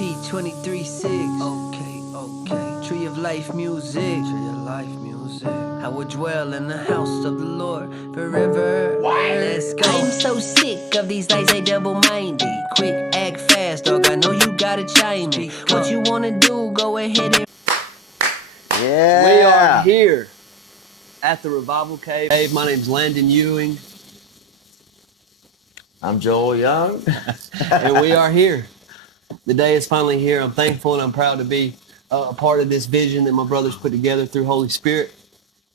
P23-6. Okay. Tree of life music. I would dwell in the house of the Lord forever. Let's go. I'm so sick of these lies, they double-minded. Quick, act fast, dog. I know you gotta chime in. What you wanna do, go ahead and. Yeah. We are here at the Revival Cave. My name's Landon Ewing. I'm Joel Young. And we are here. The day is finally here. I'm thankful and I'm proud to be a part of this vision that my brothers put together through Holy Spirit.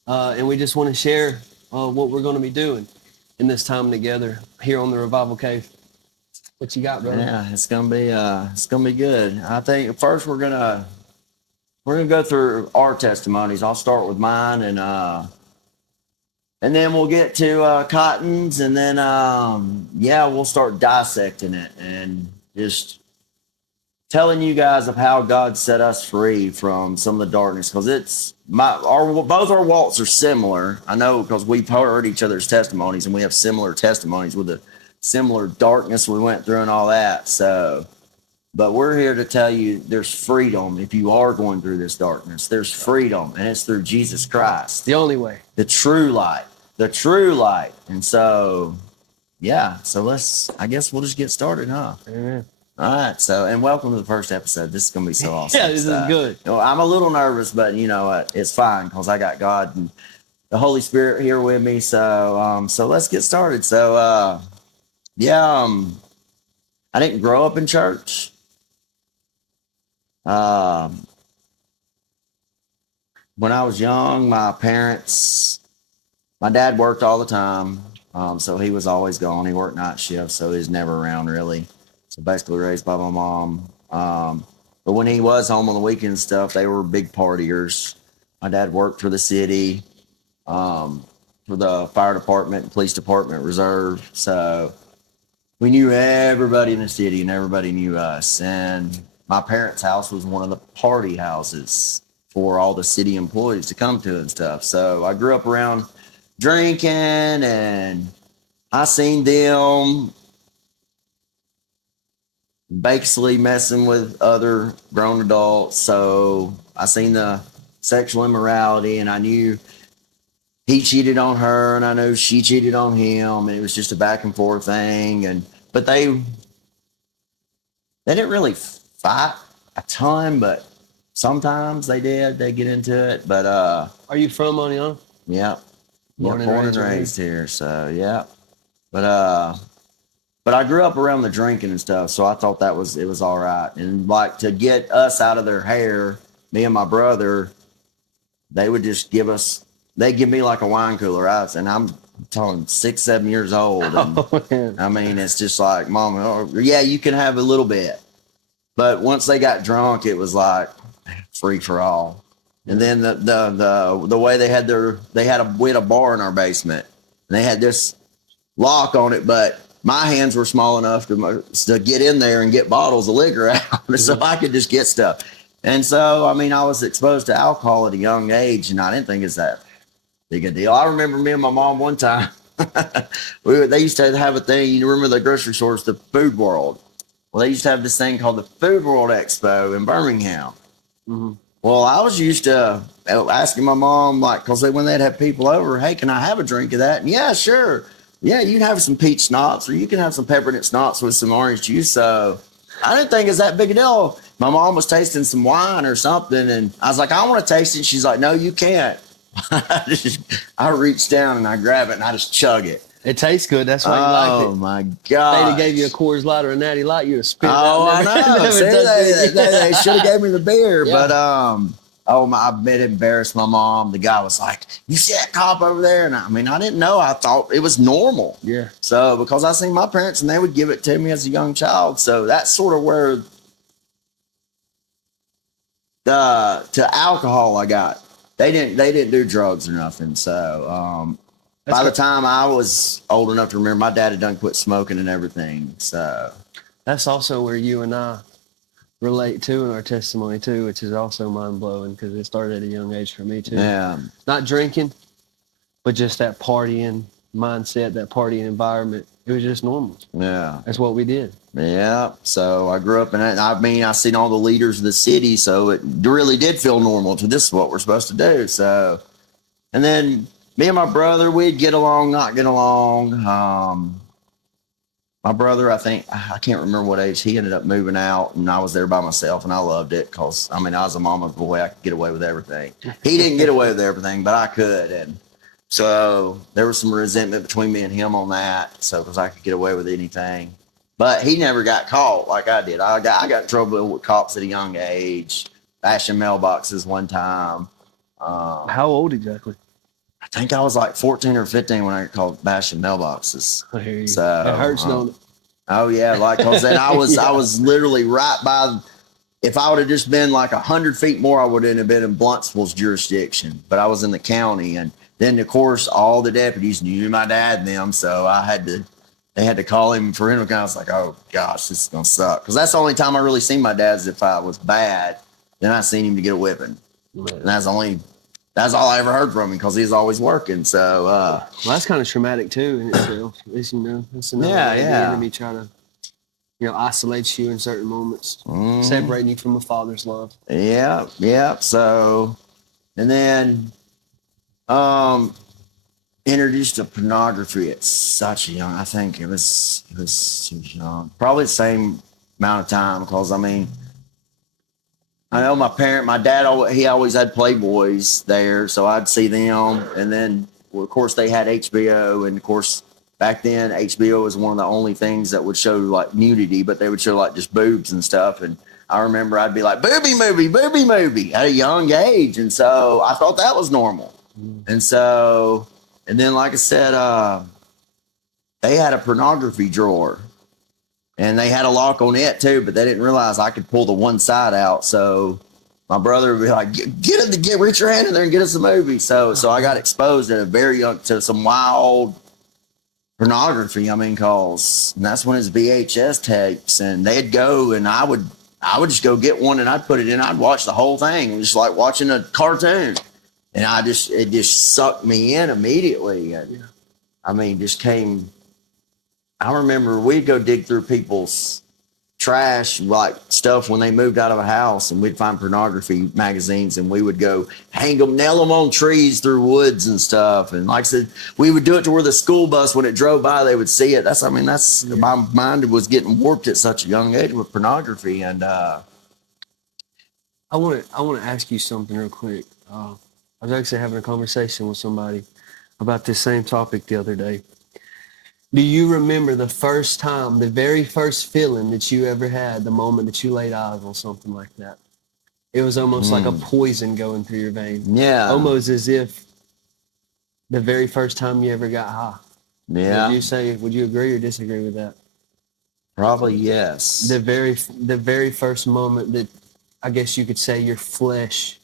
And we just want to share what we're going to be doing in this time together here on the Revival Cave. What you got, brother? Yeah, it's gonna be good. I think first we're gonna go through our testimonies. I'll start with mine, and then we'll get to Cotton's, and then we'll start dissecting it and just telling you guys of how God set us free from some of the darkness, because both our walks are similar. I know, because we've heard each other's testimonies, and we have similar testimonies with the similar darkness we went through and all that. So, but we're here to tell you there's freedom if you are going through this darkness. There's freedom, and it's through Jesus Christ, The only way. the true light. And so, yeah. So I guess we'll just get started, huh? Amen. All right, so, and welcome to the first episode. This is going to be so awesome. Yeah, this is good. I'm a little nervous, but you know what? It's fine, because I got God and the Holy Spirit here with me. So let's get started. So, I didn't grow up in church. When I was young, my dad worked all the time. So he was always gone. He worked night shift, so he was never around really. So basically raised by my mom. But when he was home on the weekend and stuff, they were big partiers. My dad worked for the city, for the fire department and police department reserve. So we knew everybody in the city, and everybody knew us. And my parents' house was one of the party houses for all the city employees to come to and stuff. So I grew up around drinking, and I seen them basically messing with other grown adults. So I seen the sexual immorality, and I knew he cheated on her, and I knew she cheated on him, and it was just a back and forth thing. But they didn't really fight a ton, but sometimes they did. They get into it. But Are you from Oneonta? yeah, Born and raised here. So yeah, but I grew up around the drinking and stuff, so I thought it was all right. And like, to get us out of their hair, me and my brother, they would just they'd give me like a wine cooler, and I'm talking 6, 7 years old. And I mean, it's just like, Mom, yeah, you can have a little bit. But once they got drunk, it was like free for all. And then the way we had a bar in our basement, and they had this lock on it, but my hands were small enough to get in there and get bottles of liquor out, so I could just get stuff. And so, I mean, I was exposed to alcohol at a young age, and I didn't think it's that big a deal. I remember me and my mom one time, they used to have a thing. You remember the grocery stores, the Food World? Well, they used to have this thing called the Food World Expo in Birmingham. Mm-hmm. Well, I was used to asking my mom, like, because when they'd have people over, hey, can I have a drink of that? And yeah, sure. Yeah, you can have some peach schnapps, or you can have some peppermint schnapps with some orange juice. So I didn't think it's that big a deal. My mom was tasting some wine or something, and I was like, I want to taste it. She's like, no, you can't. I reached down and I grab it and I just chug it. It tastes good. That's why you like it. Oh my God! They gave you a Coors Light or a Natty Light, you'd have spit it Oh, out. I know. See, they should have gave me the beer, Yeah. but I bet it embarrassed my mom. The guy was like, "You see that cop over there?" And I mean, I didn't know. I thought it was normal. Yeah. So because I seen my parents, and they would give it to me as a young child, so that's sort of where to alcohol I got. They didn't do drugs or nothing. So by the time I was old enough to remember, my dad had done quit smoking and everything. So That's also where you and I relate to in our testimony too, which is also mind blowing because it started at a young age for me too. yeah, Not drinking, but just that partying mindset, that partying environment. It was just normal. Yeah. That's what we did. Yeah. So I grew up in it. I mean, I seen all the leaders of the city, so it really did feel normal to this is what we're supposed to do. So, and then me and my brother, we'd get along, not get along. My brother, I think, I can't remember what age, he ended up moving out, and I was there by myself, and I loved it because, I mean, I was a mama's boy. I could get away with everything. He didn't get away with everything, but I could. And so there was some resentment between me and him on that. So, because I could get away with anything. But he never got caught like I did. I got in trouble with cops at a young age, bashing mailboxes one time. How old exactly? I think I was like 14 or 15 when I got called bashing mailboxes. I hear you. So It hurts, don't it? oh yeah, like because then I was Yeah. I was literally right by. If I would have just been like 100 feet more, I wouldn't have been in Bluntsville's jurisdiction. But I was in the county, and then of course all the deputies knew my dad and them, so they had to call him for him. I was like, oh gosh, this is gonna suck, because that's the only time I really seen my dad is if I was bad. Then I seen him to get a whipping, and that's all I ever heard from him because he's always working. So Well, that's kind of traumatic too in itself. At least, you know, that's another Yeah, way yeah. the enemy try to, you know, isolate you in certain moments, separating you from a father's love. yeah. So, and then, introduced to pornography at such a young. I think it was too young. Probably the same amount of time because I mean, I know my dad, he always had Playboys there, so I'd see them. And then, well, of course, they had HBO. And, of course, back then, HBO was one of the only things that would show, like, nudity, but they would show, like, just boobs and stuff. And I remember I'd be like, booby movie at a young age. And so I thought that was normal. And so, and then, like I said, they had a pornography drawer. And they had a lock on it too, but they didn't realize I could pull the one side out. So my brother would be like, reach your hand in there and get us a movie. So I got exposed at a very young to some wild pornography. I mean, and that's when it's VHS tapes, and they'd go, and I would just go get one, and I'd put it in. I'd watch the whole thing. It was just like watching a cartoon, and it just sucked me in immediately. And I mean, just came. I remember we'd go dig through people's trash, like stuff when they moved out of a house, and we'd find pornography magazines, and we would go hang them, nail them on trees through woods and stuff. And like I said, we would do it to where the school bus, when it drove by, they would see it. My mind was getting warped at such a young age with pornography. And I want to ask you something real quick. I was actually having a conversation with somebody about this same topic the other day. Do you remember the first time, the very first feeling that you ever had, the moment that you laid eyes on something like that? It was almost like a poison going through your veins. yeah, Almost as if the very first time you ever got high. yeah, Would you agree or disagree with that? probably yes. The very first moment that I guess you could say your flesh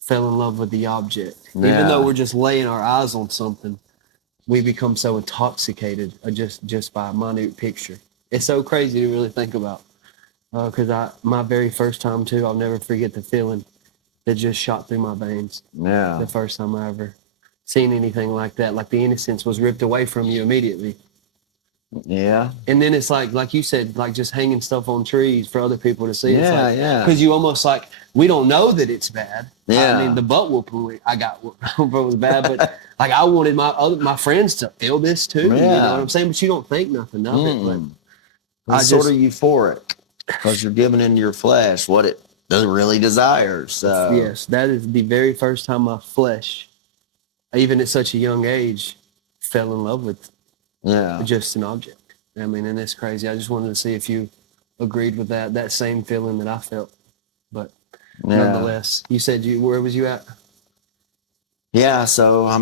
fell in love with the object. Even Yeah. though we're just laying our eyes on something, we become so intoxicated just by a minute picture. It's so crazy to really think about. Because my very first time too, I'll never forget the feeling that just shot through my veins. Yeah, The first time I ever seen anything like that, like the innocence was ripped away from you immediately. yeah, And then it's like you said, like just hanging stuff on trees for other people to see. Yeah, yeah. Because you almost like, we don't know that it's bad. Yeah. I mean, the butt whooping I got was bad, but like I wanted my friends to feel this too. You Yeah. know what I'm saying? But you don't think nothing of it. But it's sort of euphoric because you're giving into your flesh what it doesn't really desire. So yes, that is the very first time my flesh, even at such a young age, fell in love with yeah, just an object. I mean, and it's crazy. I just wanted to see if you agreed with that same feeling that I felt. But nonetheless, you said where was you at? Yeah. So I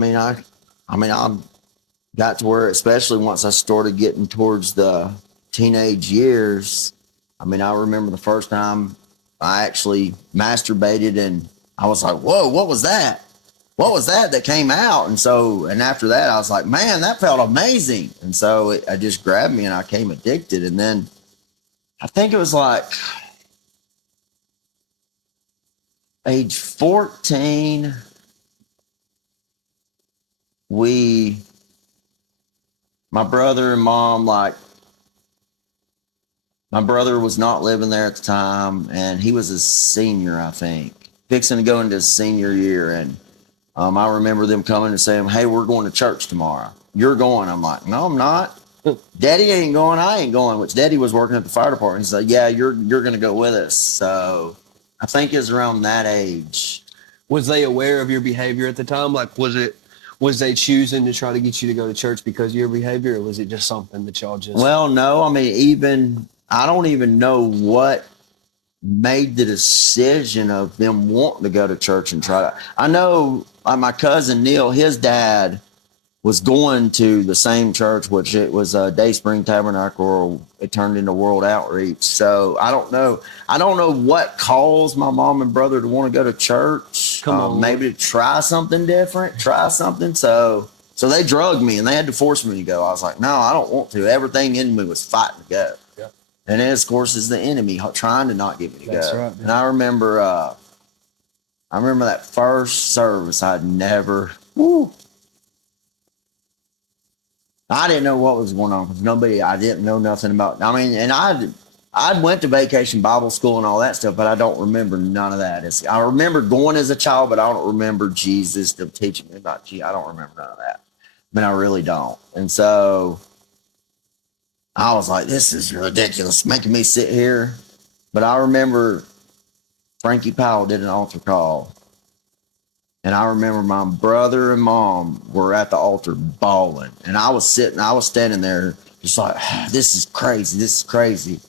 got to where, especially once I started getting towards the teenage years. I mean, I remember the first time I actually masturbated, and I was like, "Whoa, what was that? What was that came out?" And after that, I was like, "Man, that felt amazing." And so it just grabbed me, and I became addicted. And then I think it was like age 14, we my brother and mom, like, my brother was not living there at the time, and he was a senior, I think, fixing to go into his senior year. And I remember them coming and saying, "Hey, we're going to church tomorrow. You're going?" I'm like, "No, I'm not. Daddy ain't going. I ain't going." Which Daddy was working at the fire department. He's like, "Yeah, you're going to go with us." So I think it's around that age. Was they aware of your behavior at the time? Like, was they choosing to try to get you to go to church because of your behavior, or was it just something that y'all just? Well, no, I mean, I don't even know what made the decision of them wanting to go to church and try to. I know my cousin Neil, his dad was going to the same church, which it was Day Spring Tabernacle, or it turned into World Outreach. So I don't know. I don't know what caused my mom and brother to want to go to church. Come on, maybe to try something different, try something. So they drugged me and they had to force me to go. I was like, no, I don't want to. Everything in me was fighting to go. Yeah. And then, of course, is the enemy trying to not get me to That's go. right, man. And I remember that first service. I'd never. Woo, I didn't know what was going on because I didn't know nothing about. I mean, and I'd went to vacation Bible school and all that stuff, but I don't remember none of that. I remember going as a child, but I don't remember Jesus teaching me about Jesus. I don't remember none of that. I mean, I really don't. And so I was like, this is ridiculous, making me sit here. But I remember Frankie Powell did an altar call. And I remember my brother and mom were at the altar bawling. And I was standing there just like, this is crazy. This is crazy.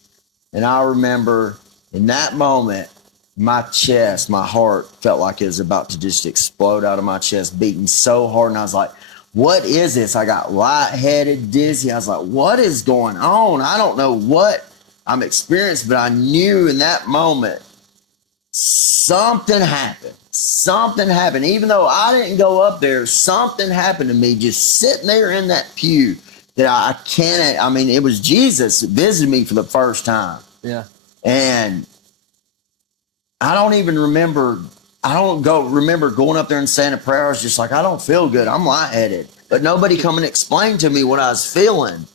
And I remember in that moment, my heart felt like it was about to just explode out of my chest, beating so hard. And I was like, what is this? I got lightheaded, dizzy. I was like, what is going on? I don't know what I'm experiencing, but I knew in that moment, something happened. Something happened. Even though I didn't go up there, something happened to me just sitting there in that pew that I can't. I mean, it was Jesus visited me for the first time. Yeah. And I don't even remember. Remember going up there and saying a prayer. I was just like, I don't feel good. I'm lightheaded. But nobody come and explain to me what I was feeling.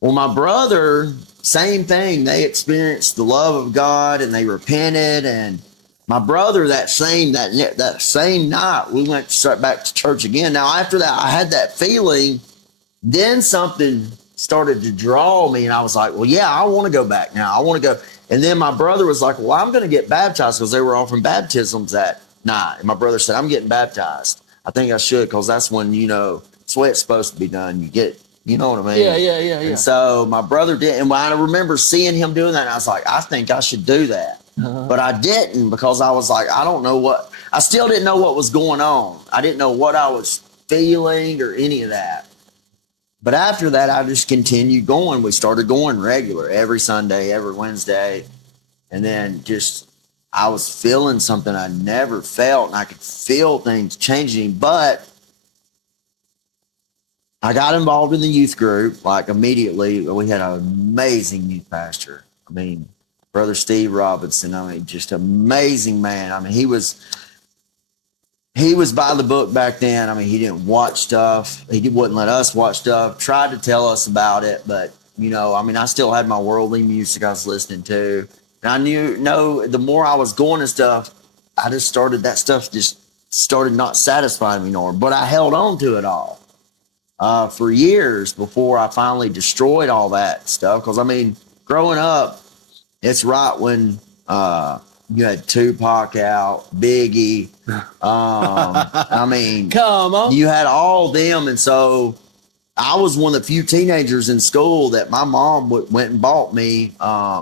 Well, my brother, same thing. They experienced the love of God and they repented. And my brother, that same night, we went straight back to church again. Now, after that, I had that feeling. Then something started to draw me, and I was like, well, yeah, I want to go back now. I want to go. And then my brother was like, well, I'm going to get baptized because they were offering baptisms that night. And my brother said, I'm getting baptized. I think I should because that's when, it's the way it's supposed to be done. You get, you know what I mean? Yeah. And so my brother did. And I remember seeing him doing that, and I was like, I think I should do that. But I didn't because I was like, I still didn't know what was going on. I didn't know what I was feeling or any of that. But after that, I just continued going. We started going regular every Sunday, every Wednesday. And then I was feeling something I never felt, and I could feel things changing. But I got involved in the youth group, like immediately. We had an amazing youth pastor. I mean, Brother Steve Robinson. I mean, just amazing man. I mean, he was by the book back then. I mean, he didn't watch stuff. He wouldn't let us watch stuff. Tried to tell us about it, but I still had my worldly music I was listening to. And I the more I was going to stuff, that stuff just started not satisfying me anymore. But I held on to it all for years before I finally destroyed all that stuff. Because, growing up, it's right when you had Tupac out, Biggie. Come on. You had all them. And so I was one of the few teenagers in school that my mom went and bought me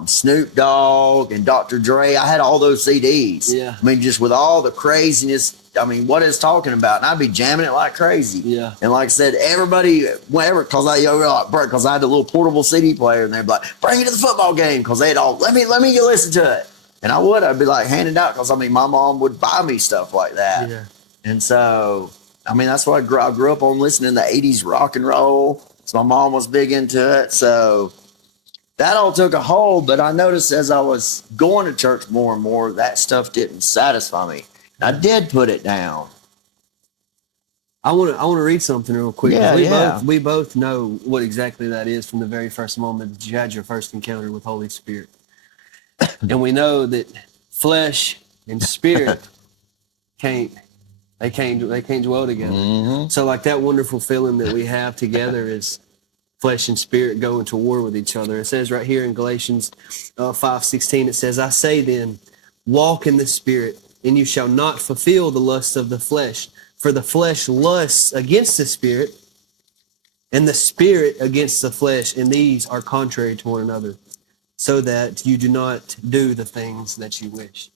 Snoop Dogg and Dr. Dre. I had all those CDs. Yeah. Just with all the craziness. What it's talking about. And I'd be jamming it like crazy. Yeah. And like I said, everybody, whenever, because I had the little portable CD player, and they'd be like, bring it to the football game. Because they'd all, let me listen to it. And I'd be like handing out because my mom would buy me stuff like that. Yeah. And so, that's what I grew up on, listening to 80s rock and roll. So my mom was big into it. So that all took a hold. But I noticed as I was going to church more and more, that stuff didn't satisfy me. I did put it down. I want to read something real quick. 'Cause Yeah, we yeah. both we both know what exactly that is from the very first moment that you had your first encounter with Holy Spirit, and we know that flesh and spirit can't they can't dwell together. Mm-hmm. So like that wonderful feeling that we have together is flesh and spirit going to war with each other. It says right here in Galatians 5:16, it says, "I say then, walk in the spirit, and you shall not fulfill the lusts of the flesh. For the flesh lusts against the spirit, and the spirit against the flesh, and these are contrary to one another, so that you do not do the things that you wish."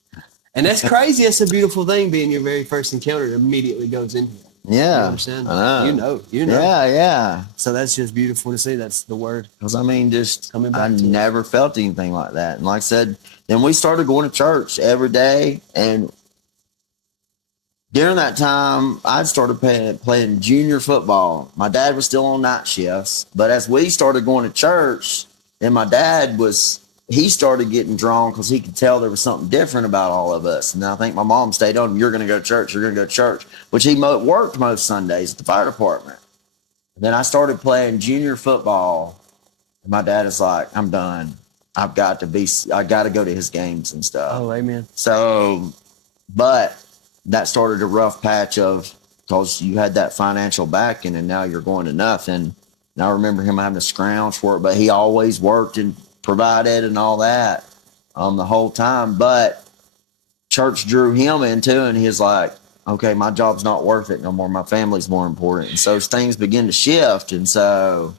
And that's crazy. That's a beautiful thing, being your very first encounter. It immediately goes in here. Yeah. You understand? I You know. Yeah, yeah. So that's just beautiful to see. That's the word. Because I mean, just Coming back I to it. never felt anything like that. And like I said, then we started going to church every day. And during that time, I started playing junior football. My dad was still on night shifts. But as we started going to church, and my dad he started getting drawn because he could tell there was something different about all of us. And I think my mom stayed on, "You're going to go to church. You're going to go to church," which he worked most Sundays at the fire department. Then I started playing junior football. And my dad is like, "I'm done. I got to go to his games and stuff." Oh, amen. So, but that started a rough patch because you had that financial backing and now you're going to nothing. And I remember him having to scrounge for it, but he always worked and provided and all that the whole time. But church drew him into it, and he was like, "Okay, my job's not worth it no more. My family's more important." And so things begin to shift. And so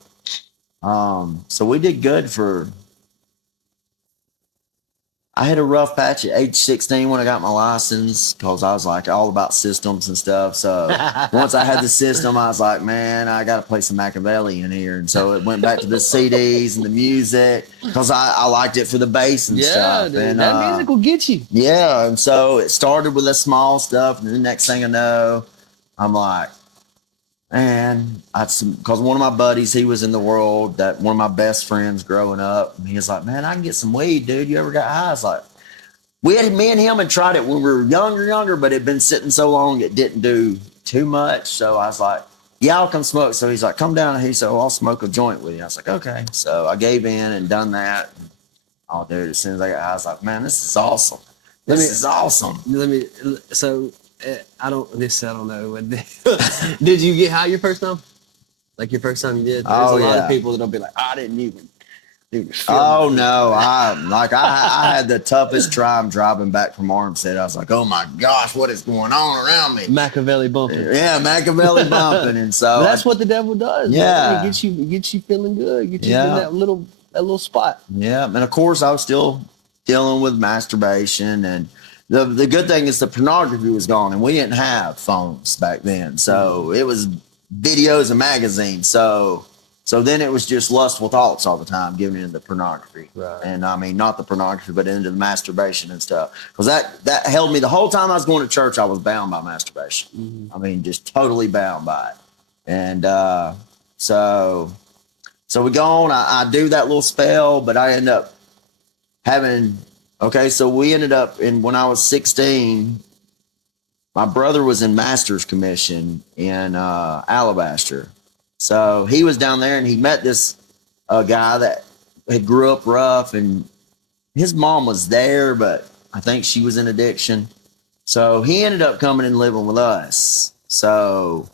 we did good I had a rough patch at age 16 when I got my license because I was like all about systems and stuff. So once I had the system, I was like, man, I got to play some Machiavelli in here. And so it went back to the CDs and the music because I liked it for the bass and stuff. Dude, And that music will get you. yeah. And so it started with the small stuff. And the next thing I know, I'm like, and because one of my buddies, he was in the world, that one of my best friends growing up, and he was like, "Man, I can get some weed, dude. You ever got high?" I was like, me and him had tried it when we were younger, but it had been sitting so long it didn't do too much. So I was like, "Yeah, I'll come smoke." So he's like, "Come down." And he said, "Well, I'll smoke a joint with you." I was like, "Okay." So I gave in and done that. Oh, dude, as soon as I got high, I was like, "Man, this is awesome. This is awesome." I don't know. Did you get high your first time? Like your first time you did? There's a lot of people that'll be like, "I didn't even." Oh no! I had the toughest time driving back from Armstead. I was like, "Oh my gosh, what is going on around me?" Machiavelli bumping. Yeah, Machiavelli bumping, and so that's what the devil does. Yeah, man. It gets you feeling good. Get you in that little spot. Yeah, and of course I was still dealing with masturbation, and the good thing is the pornography was gone, and we didn't have phones back then, so it was videos and magazines. So then it was just lustful thoughts all the time, giving into the pornography. Right. And I mean, not the pornography, but into the masturbation and stuff. Because that held me the whole time I was going to church. I was bound by masturbation. Mm-hmm. I mean, just totally bound by it. And so we go on. I do that little spell, but I end up having. Okay, so we ended up when I was 16. My brother was in master's commission in Alabaster. So he was down there and he met this guy that had grew up rough, and his mom was there, but I think she was in addiction. So he ended up coming and living with us. So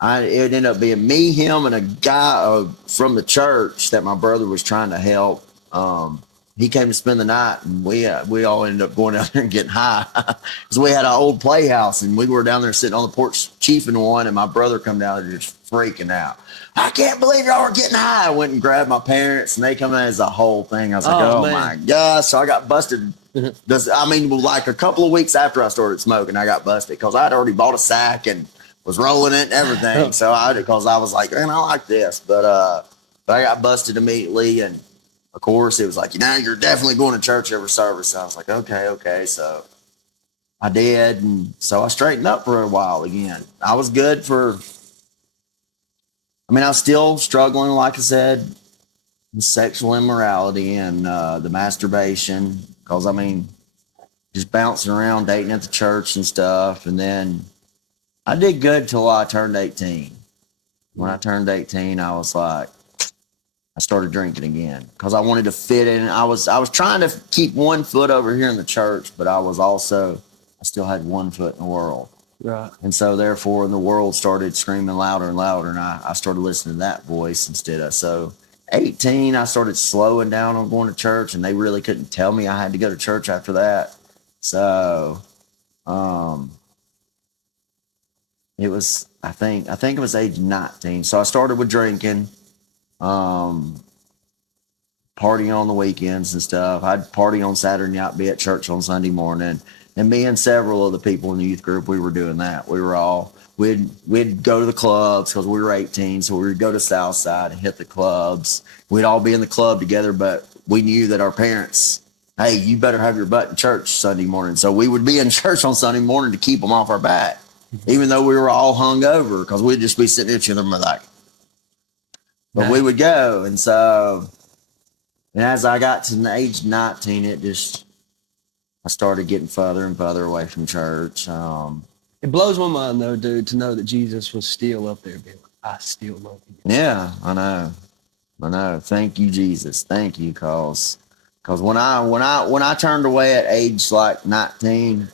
it ended up being me, him, and a guy from the church that my brother was trying to help. He came to spend the night, and we all ended up going down there and getting high because we had an old playhouse, and we were down there sitting on the porch chiefing one, and my brother come down there just freaking out. "I can't believe y'all are getting high." I went and grabbed my parents, and they come in as a whole thing. I was like, oh my gosh. So I got busted. Like a couple of weeks after I started smoking, I got busted because I'd already bought a sack and was rolling it and everything. So because I was like, man, I like this. But I got busted immediately, and of course, it was like, you're definitely going to church every service. So I was like, okay. So I did. And so I straightened up for a while again. I was good I was still struggling, like I said, with sexual immorality and the masturbation. Because, just bouncing around, dating at the church and stuff. And then I did good till I turned 18. When I turned 18, I was like, I started drinking again because I wanted to fit in. I was trying to keep one foot over here in the church, but I still had one foot in the world. Right. And so therefore the world started screaming louder and louder, and I started listening to that voice instead of. So 18, I started slowing down on going to church, and they really couldn't tell me I had to go to church after that. So it was, I think it was age 19. So I started with drinking, partying on the weekends and stuff. I'd party on Saturday night, be at church on Sunday morning. And me and several of the people in the youth group, we were doing that. We'd go to the clubs because we were 18. So we would go to Southside and hit the clubs. We'd all be in the club together, but we knew that our parents, hey, you better have your butt in church Sunday morning. So we would be in church on Sunday morning to keep them off our back, even though we were all hung over, because we'd just be sitting at each other and be like, but we would go. And so, and as I got to the age 19, I started getting further and further away from church. It blows my mind though, dude, to know that Jesus was still up there being like, I still love you. Yeah, I know. Thank you, Jesus. Thank you, cause when I turned away at age like 19,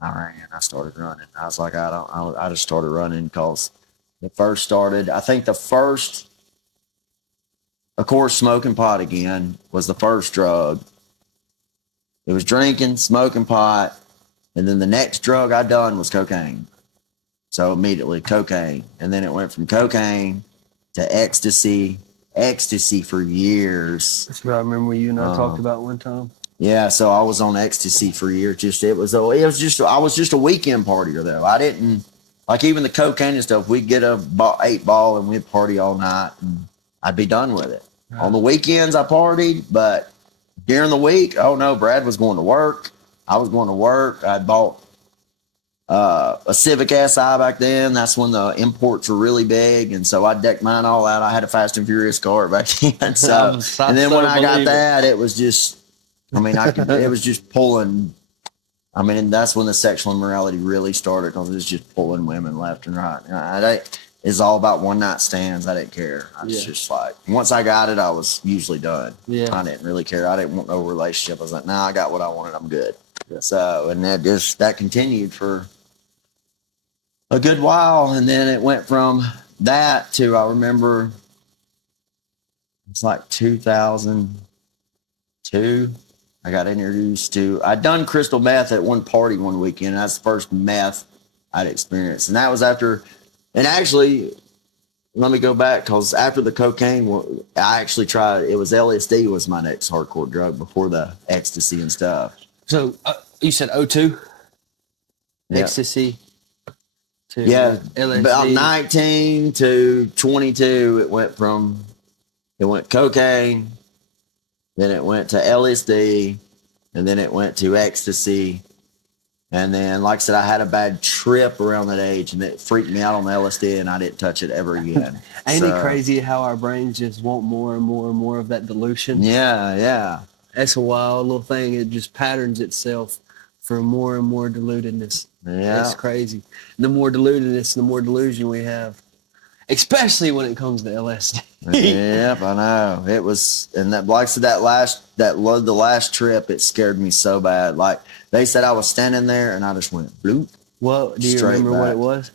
I ran. I started running. I was like, I just started running because it first started. I think of course, smoking pot again was the first drug. It was drinking, smoking pot, and then the next drug I done was cocaine. So immediately cocaine, and then it went from cocaine to ecstasy for years. That's what I remember you and I talked about one time. Yeah, so I was on ecstasy for years. I was just a weekend partier though. I didn't like even the cocaine and stuff. We'd get a 8-ball and we'd party all night, and I'd be done with it. Right. On the weekends I partied, but during the week, oh no, Brad was going to work. I was going to work. I'd bought a Civic Si back then. That's when the imports were really big, and so I decked mine all out. I had a Fast and Furious car back then. So, and then when I got that, it was just, it was just pulling. I mean, that's when the sexual immorality really started, because it was just pulling women left and right. It's all about one night stands. I didn't care. I was just like, once I got it, I was usually done. Yeah. I didn't really care. I didn't want no relationship. I was like, nah, I got what I wanted. I'm good. Yeah. So, and that continued for a good while. And then it went from that to, I remember it's like 2002. I got introduced to, I'd done crystal meth at one party one weekend. And that's the first meth I'd experienced. And that was after, and actually, let me go back, because after the cocaine, I actually tried, it was LSD was my next hardcore drug before the ecstasy and stuff. So you said 02? Yeah. Ecstasy to LSD. About 19 to 22, it went cocaine, then it went to LSD, and then it went to ecstasy. And then, like I said, I had a bad trip around that age, and it freaked me out on the LSD, and I didn't touch it ever again. Ain't it crazy how our brains just want more and more and more of that dilution? Yeah. That's a wild little thing. It just patterns itself for more and more dilutedness. Yeah. That's crazy. The more dilutedness, the more delusion we have, especially when it comes to LSD. Yep, I know. It was, and that, like I said, the last trip, it scared me so bad. Like, they said I was standing there, and I just went bloop. Well, do you remember what it was?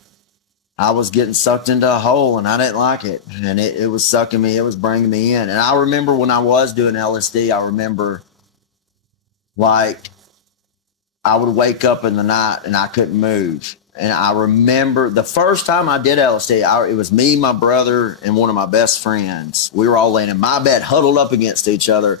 I was getting sucked into a hole, and I didn't like it. And it was sucking me. It was bringing me in. And I remember when I was doing LSD, I remember, like, I would wake up in the night, and I couldn't move. And I remember the first time I did LSD, it was me, my brother, and one of my best friends. We were all laying in my bed, huddled up against each other.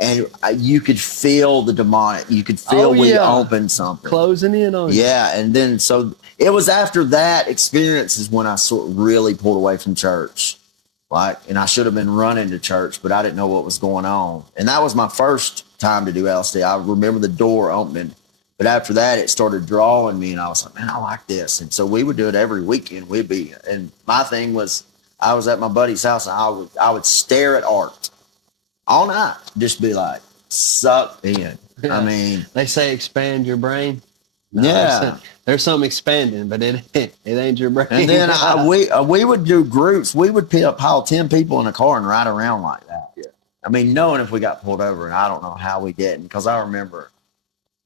And you could feel the demonic. You could feel we opened something. Closing in on you. Yeah. And then, so it was after that experience is when I sort of really pulled away from church. And I should have been running to church, but I didn't know what was going on. And that was my first time to do LSD. I remember the door opening. But after that, it started drawing me, and I was like, man, I like this. And so we would do it every weekend. And my thing was, I was at my buddy's house, and I would stare at art all night, just be like sucked in. Yeah. I mean, they say expand your brain. No, Yeah. there's some expanding, but it ain't your brain. And then we would do groups. We would pile 10 people in a car and ride around like that. Yeah. I mean, knowing if we got pulled over, and I don't know how we didn't, because I remember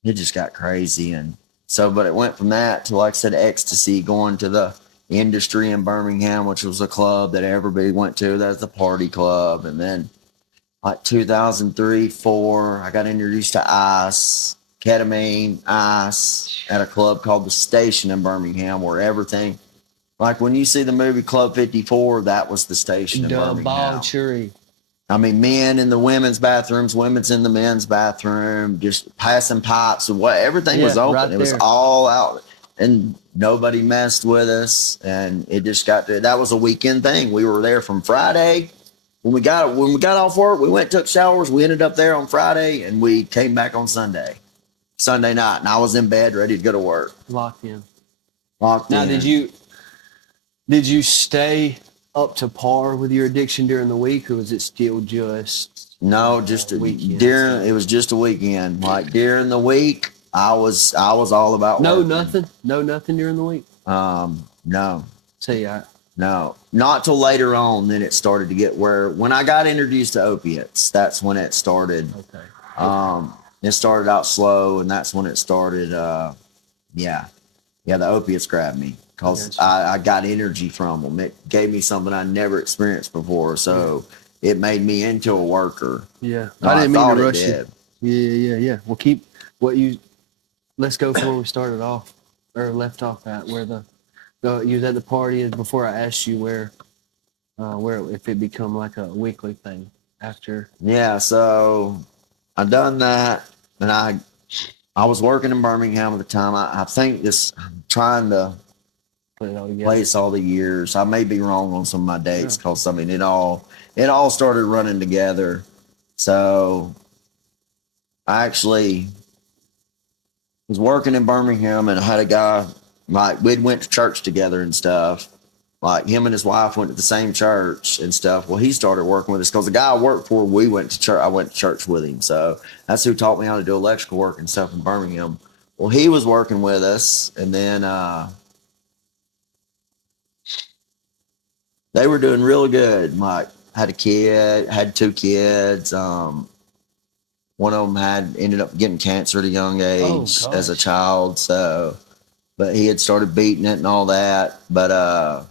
it just got crazy. And so, but it went from that to, like I said, ecstasy, going to the industry in Birmingham, which was a club that everybody went to. That's the party club. And then like 2003, 4, I got introduced to ice, ketamine, ice at a club called the Station in Birmingham, where everything, like when you see the movie Club 54, that was the Station in Birmingham. Debauchery. I mean, men in the women's bathrooms, women's in the men's bathroom, just passing pipes and what, everything was open. Right it was there. all out, and nobody messed with us. And it just got to, that was a weekend thing. We were there from Friday. When we got off work, we went, took showers. We ended up there on Friday, and we came back on Sunday night. And I was in bed ready to go to work. Locked in. Locked Now, in. did you stay up to par with your addiction during the week, or was it still just No, just weekend during, stuff? it was just a weekend. Like during the week, I was all about working. No nothing during the week? No. See, No, not till later on. Then it started to get where, when I got introduced to opiates, that's when it started. okay. It started out slow, and that's when it started. The opiates grabbed me because I got energy from them. It gave me something I never experienced before, so it made me into a worker. Yeah, No, I didn't mean thought to it rush did. you. Yeah. Well, keep what you. Let's go from where we started off or left off at, where you was at the party before I asked you where if it become like a weekly thing after. Yeah, so I done that, and I was working in Birmingham at the time. I think I'm trying to Put it all together. place all the years. I may be wrong on some of my dates because I mean it all started running together. So I actually was working in Birmingham, and I had a guy, like we'd went to church together and stuff. Like him and his wife went to the same church and stuff. Well, he started working with us because the guy I worked for, we went to church. I went to church with him, so that's who taught me how to do electrical work and stuff in Birmingham. Well, he was working with us, and then they were doing real good. Like had 2 kids. One of them ended up getting cancer at a young age as a child. So, but he had started beating it and all that. But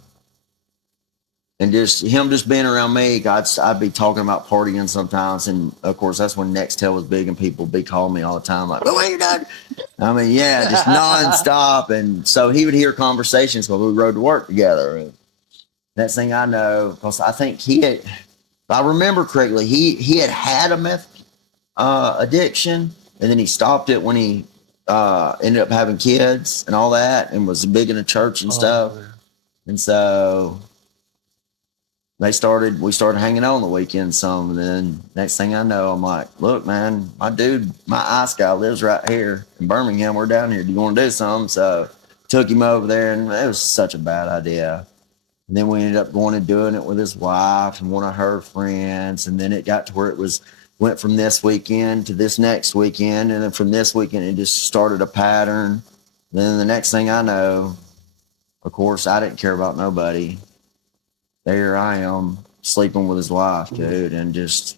and just him just being around me, I'd be talking about partying sometimes, and of course that's when Nextel was big, and people would be calling me all the time like, "Oh, what are you doing?" I mean, yeah, just nonstop. And so he would hear conversations because we rode to work together. And next thing I know, because I think if I remember correctly, he had a meth addiction, and then he stopped it when he ended up having kids and all that, and was big in the church and stuff. And so we started hanging out on the weekend some, and then next thing I know, I'm like, look, man, my ice guy lives right here in Birmingham. We're down here. Do you want to do something? So took him over there, and it was such a bad idea. And then we ended up going and doing it with his wife and one of her friends. And then it got to where went from this weekend to this next weekend. And then from this weekend, it just started a pattern. Then the next thing I know, of course, I didn't care about nobody. There I am sleeping with his wife, dude. And just,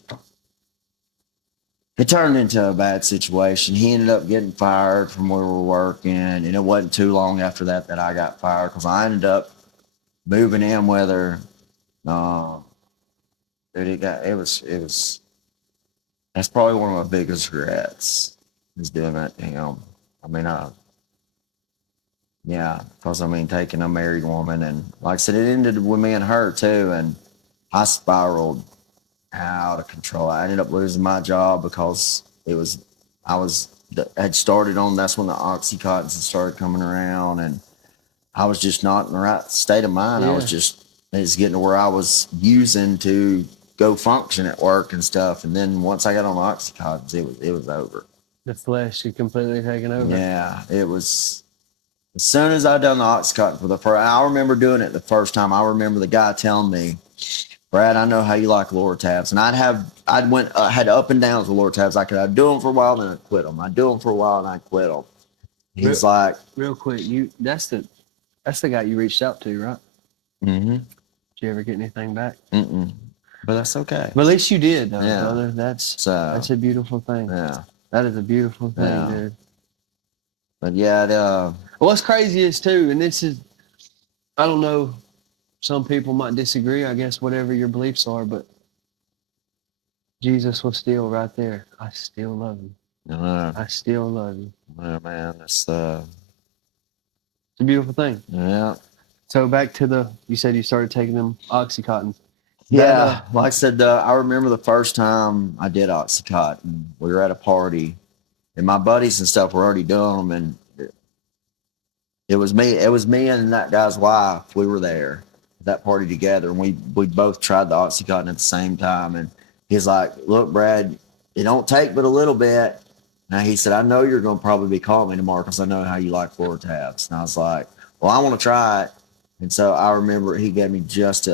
it turned into a bad situation. He ended up getting fired from where we were working. And it wasn't too long after that I got fired because I ended up moving in with her. Dude, it was that's probably one of my biggest regrets is doing that to him. I mean, because I mean, taking a married woman, and like I said, it ended with me and her too, and I spiraled out of control. I ended up losing my job because had started on, that's when the Oxycontins started coming around, and I was just not in the right state of mind. Yeah. It's getting to where I was using to go function at work and stuff. And then once I got on the Oxycontins, it was over. The flesh had completely taken over. Yeah, it was. As soon as I done the Oxycontin for the first, I remember doing it the first time. I remember the guy telling me, "Brad, I know how you like Lortabs," and had up and downs with Lortabs. I'd do them for a while, then I'd quit them. I'd do them for a while, and I'd quit them. he's like, real quick, that's the guy you reached out to, right? mm-hmm, Did you ever get anything back? mm-mm. But that's okay. But at least you did, though, Yeah. brother. That's So, a beautiful thing. yeah. That is a beautiful thing, Yeah. dude. But yeah, What's crazy is too, and this is, I don't know, some people might disagree, I guess, whatever your beliefs are, but Jesus was still right there. I still love you. I still love you. Man, it's It's a beautiful thing. yeah. So back to you said you started taking them Oxycontin. Yeah, like I said, I remember the first time I did Oxycontin. We were at a party, and my buddies and stuff were already doing them, and it was me. It was me and that guy's wife. We were there at that party together, and we both tried the Oxycontin at the same time. And he's like, "Look, Brad, it don't take but a little bit." Now he said, "I know you're going to probably be calling me tomorrow because I know how you like floor tabs." And I was like, "Well, I want to try it." And so I remember he gave me just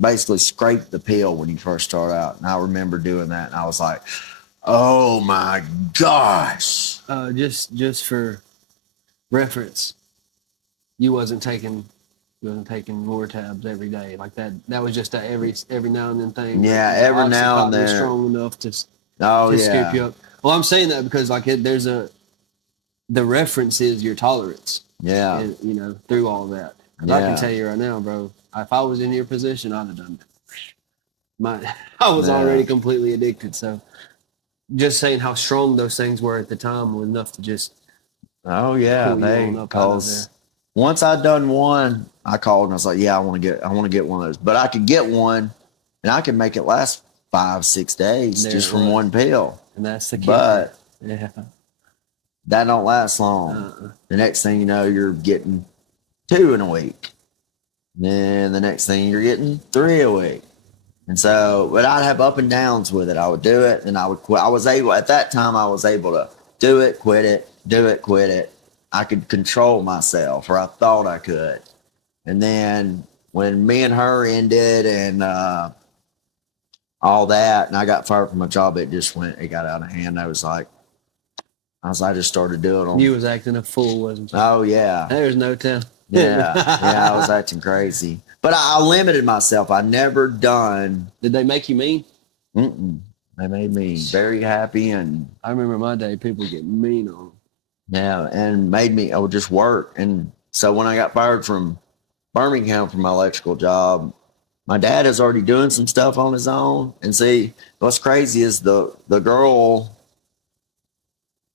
basically scrape the pill when you first start out. And I remember doing that, and I was like, "Oh my gosh!" Just for reference, you wasn't taking more tabs every day like that. That was just a every now and then thing. Yeah, every now and Oxycontin was then. strong enough to Oh scoop you yeah, up. Well, I'm saying that because the reference is your tolerance. yeah, And, through all that. And I can Yeah. tell you right now, bro, if I was in your position, I'd have done it. I was already completely addicted. So just saying how strong those things were at the time was enough to just oh yeah. pull you on up out of there. Cause once I'd done one, I called and I was like, "Yeah, I want to get one of those." But I could get one, and I could make it last 5-6 days There just it from was. one pill. And that's the key. But Yeah. that don't last long. The next thing you know, you're getting 2 in a week. Then the next thing you're getting 3 a week. And so, but I'd have up and downs with it. I would do it and I would quit. At that time, I was able to do it, quit it, do it, quit it. I could control myself, or I thought I could. And then when me and her ended and all that, and I got fired from my job, it got out of hand. I just started doing them. You was acting a fool, wasn't you? Oh, yeah. There's no telling. Yeah. Yeah, I was acting crazy. But I limited myself. I never done. Did they make you mean? Mm-mm. They made me very happy, and I remember my day, people get mean on them. yeah, and made me, I would just work. And so when I got fired from Birmingham from my electrical job, my dad is already doing some stuff on his own. And see, what's crazy is the girl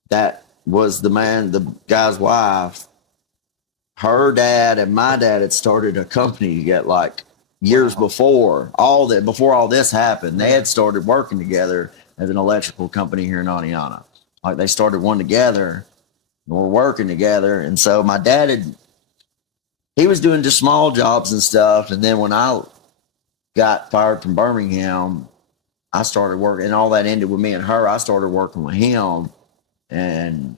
that was the guy's wife, her dad and my dad had started a company to get like years before all this happened. They had started working together as an electrical company here in Oneonta. Like they started one together and were working together. And so my dad he was doing just small jobs and stuff. And then when I got fired from Birmingham, I started working, and all that ended with me and her. I started working with him, and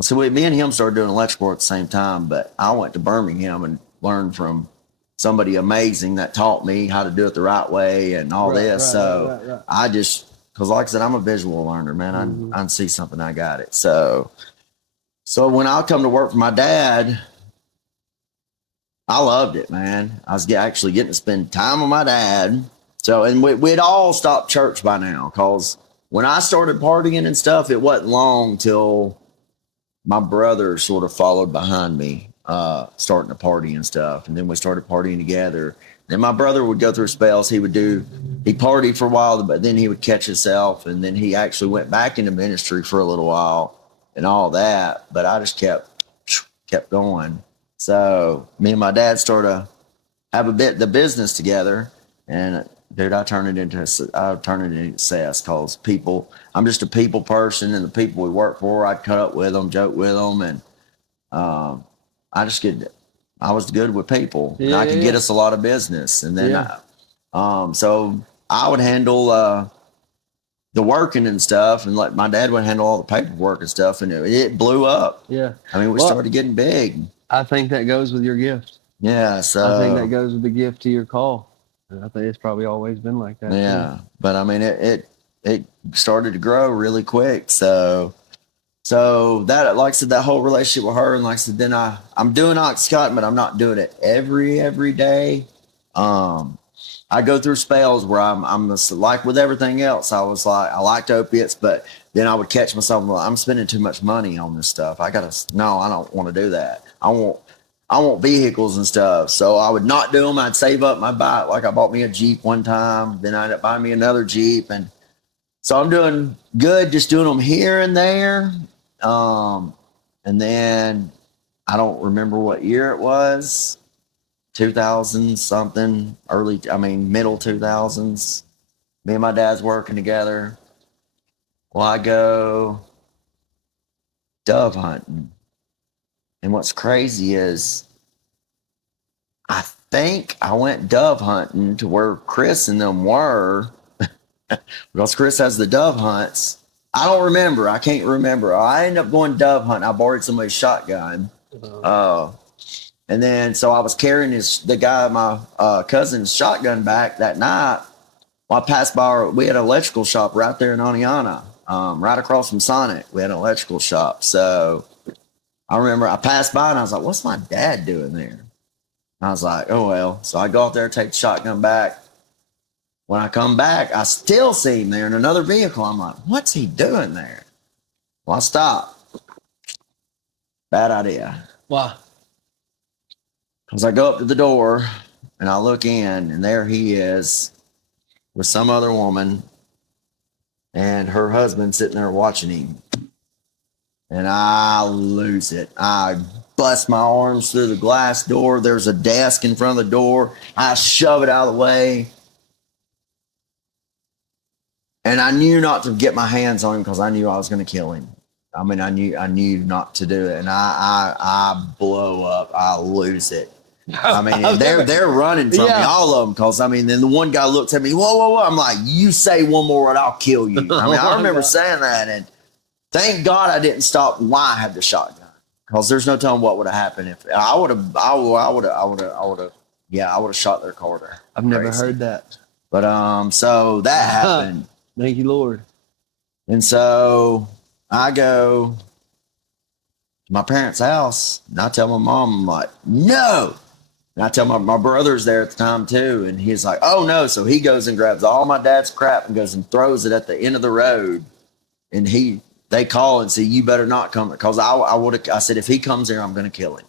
so me and him started doing electrical at the same time. But I went to Birmingham and learned from somebody amazing that taught me how to do it the right way and all this. Right. I just, because like I said, I'm a visual learner, man. I see something, I got it. So when I come to work for my dad, I loved it, man. I was actually getting to spend time with my dad. So, and we'd all stopped church by now, because when I started partying and stuff, it wasn't long till my brother sort of followed behind me, starting to party and stuff. And then we started partying together. Then my brother would go through spells. He partied for a while, but then he would catch himself. And then he actually went back into ministry for a little while and all that. But I just kept going. So me and my dad started to have the business together, and dude, I turned it into success, because people, I'm just a people person, and the people we work for, I'd cut up with them, joke with them, and I was good with people, and I could get us a lot of business. And then so I would handle the working and stuff, and like my dad would handle all the paperwork and stuff, and it blew up. Yeah. I mean, we started getting big. I think that goes with your gift. Yeah, so I think that goes with the gift to your call. And I think it's probably always been like that. Yeah, too. But I mean, it started to grow really quick. So So that, like I said, that whole relationship with her, and like I said, then I'm doing oxycontin, but I'm not doing it every day. I go through spells where I'm just, like with everything else. I was like, I liked opiates, but then I would catch myself. Like, I'm spending too much money on this stuff. No, I don't want to do that. I want vehicles and stuff. So I would not do them. I'd save up my bike. Like I bought me a Jeep one time. Then I ended up buying me another Jeep. And so I'm doing good, just doing them here and there. And then I don't remember what year it was, 2000 something, middle 2000s. Me and my dad's working together. Well, I go dove hunting. And what's crazy is I think I went dove hunting to where Chris and them were because Chris has the dove hunts. I don't remember. I can't remember. I ended up going dove hunting. I borrowed somebody's shotgun. And then so I was carrying my cousin's shotgun back that night. Well, I passed by, we had an electrical shop right there in Oneonta, right across from Sonic. We had an electrical shop. So I remember I passed by and I was like, what's my dad doing there? And I was like, oh, well. So I go out there, take the shotgun back. When I come back, I still see him there in another vehicle. I'm like, what's he doing there? Well, I stop. Bad idea. Why? Because I go up to the door and I look in, and there he is with some other woman and her husband sitting there watching him. And I lose it. I bust my arms through the glass door. There's a desk in front of the door. I shove it out of the way. And I knew not to get my hands on him because I knew I was going to kill him. I knew not to do it. And I blow up. I lose it. They're running from me, all of them. Because then the one guy looks at me, whoa. I'm like, you say one more word, I'll kill you. I remember saying that, and thank God I didn't stop why I had the shotgun. Because there's no telling what would have happened if I would have shot their car. I've never heard that. But so that happened. Thank you, Lord. And so I go to my parents' house and I tell my mom, I'm like, no. And I tell my brother's there at the time too. And he's like, oh no. So he goes and grabs all my dad's crap and goes and throws it at the end of the road. And they call and say, you better not come. Because I said, if he comes here, I'm going to kill him.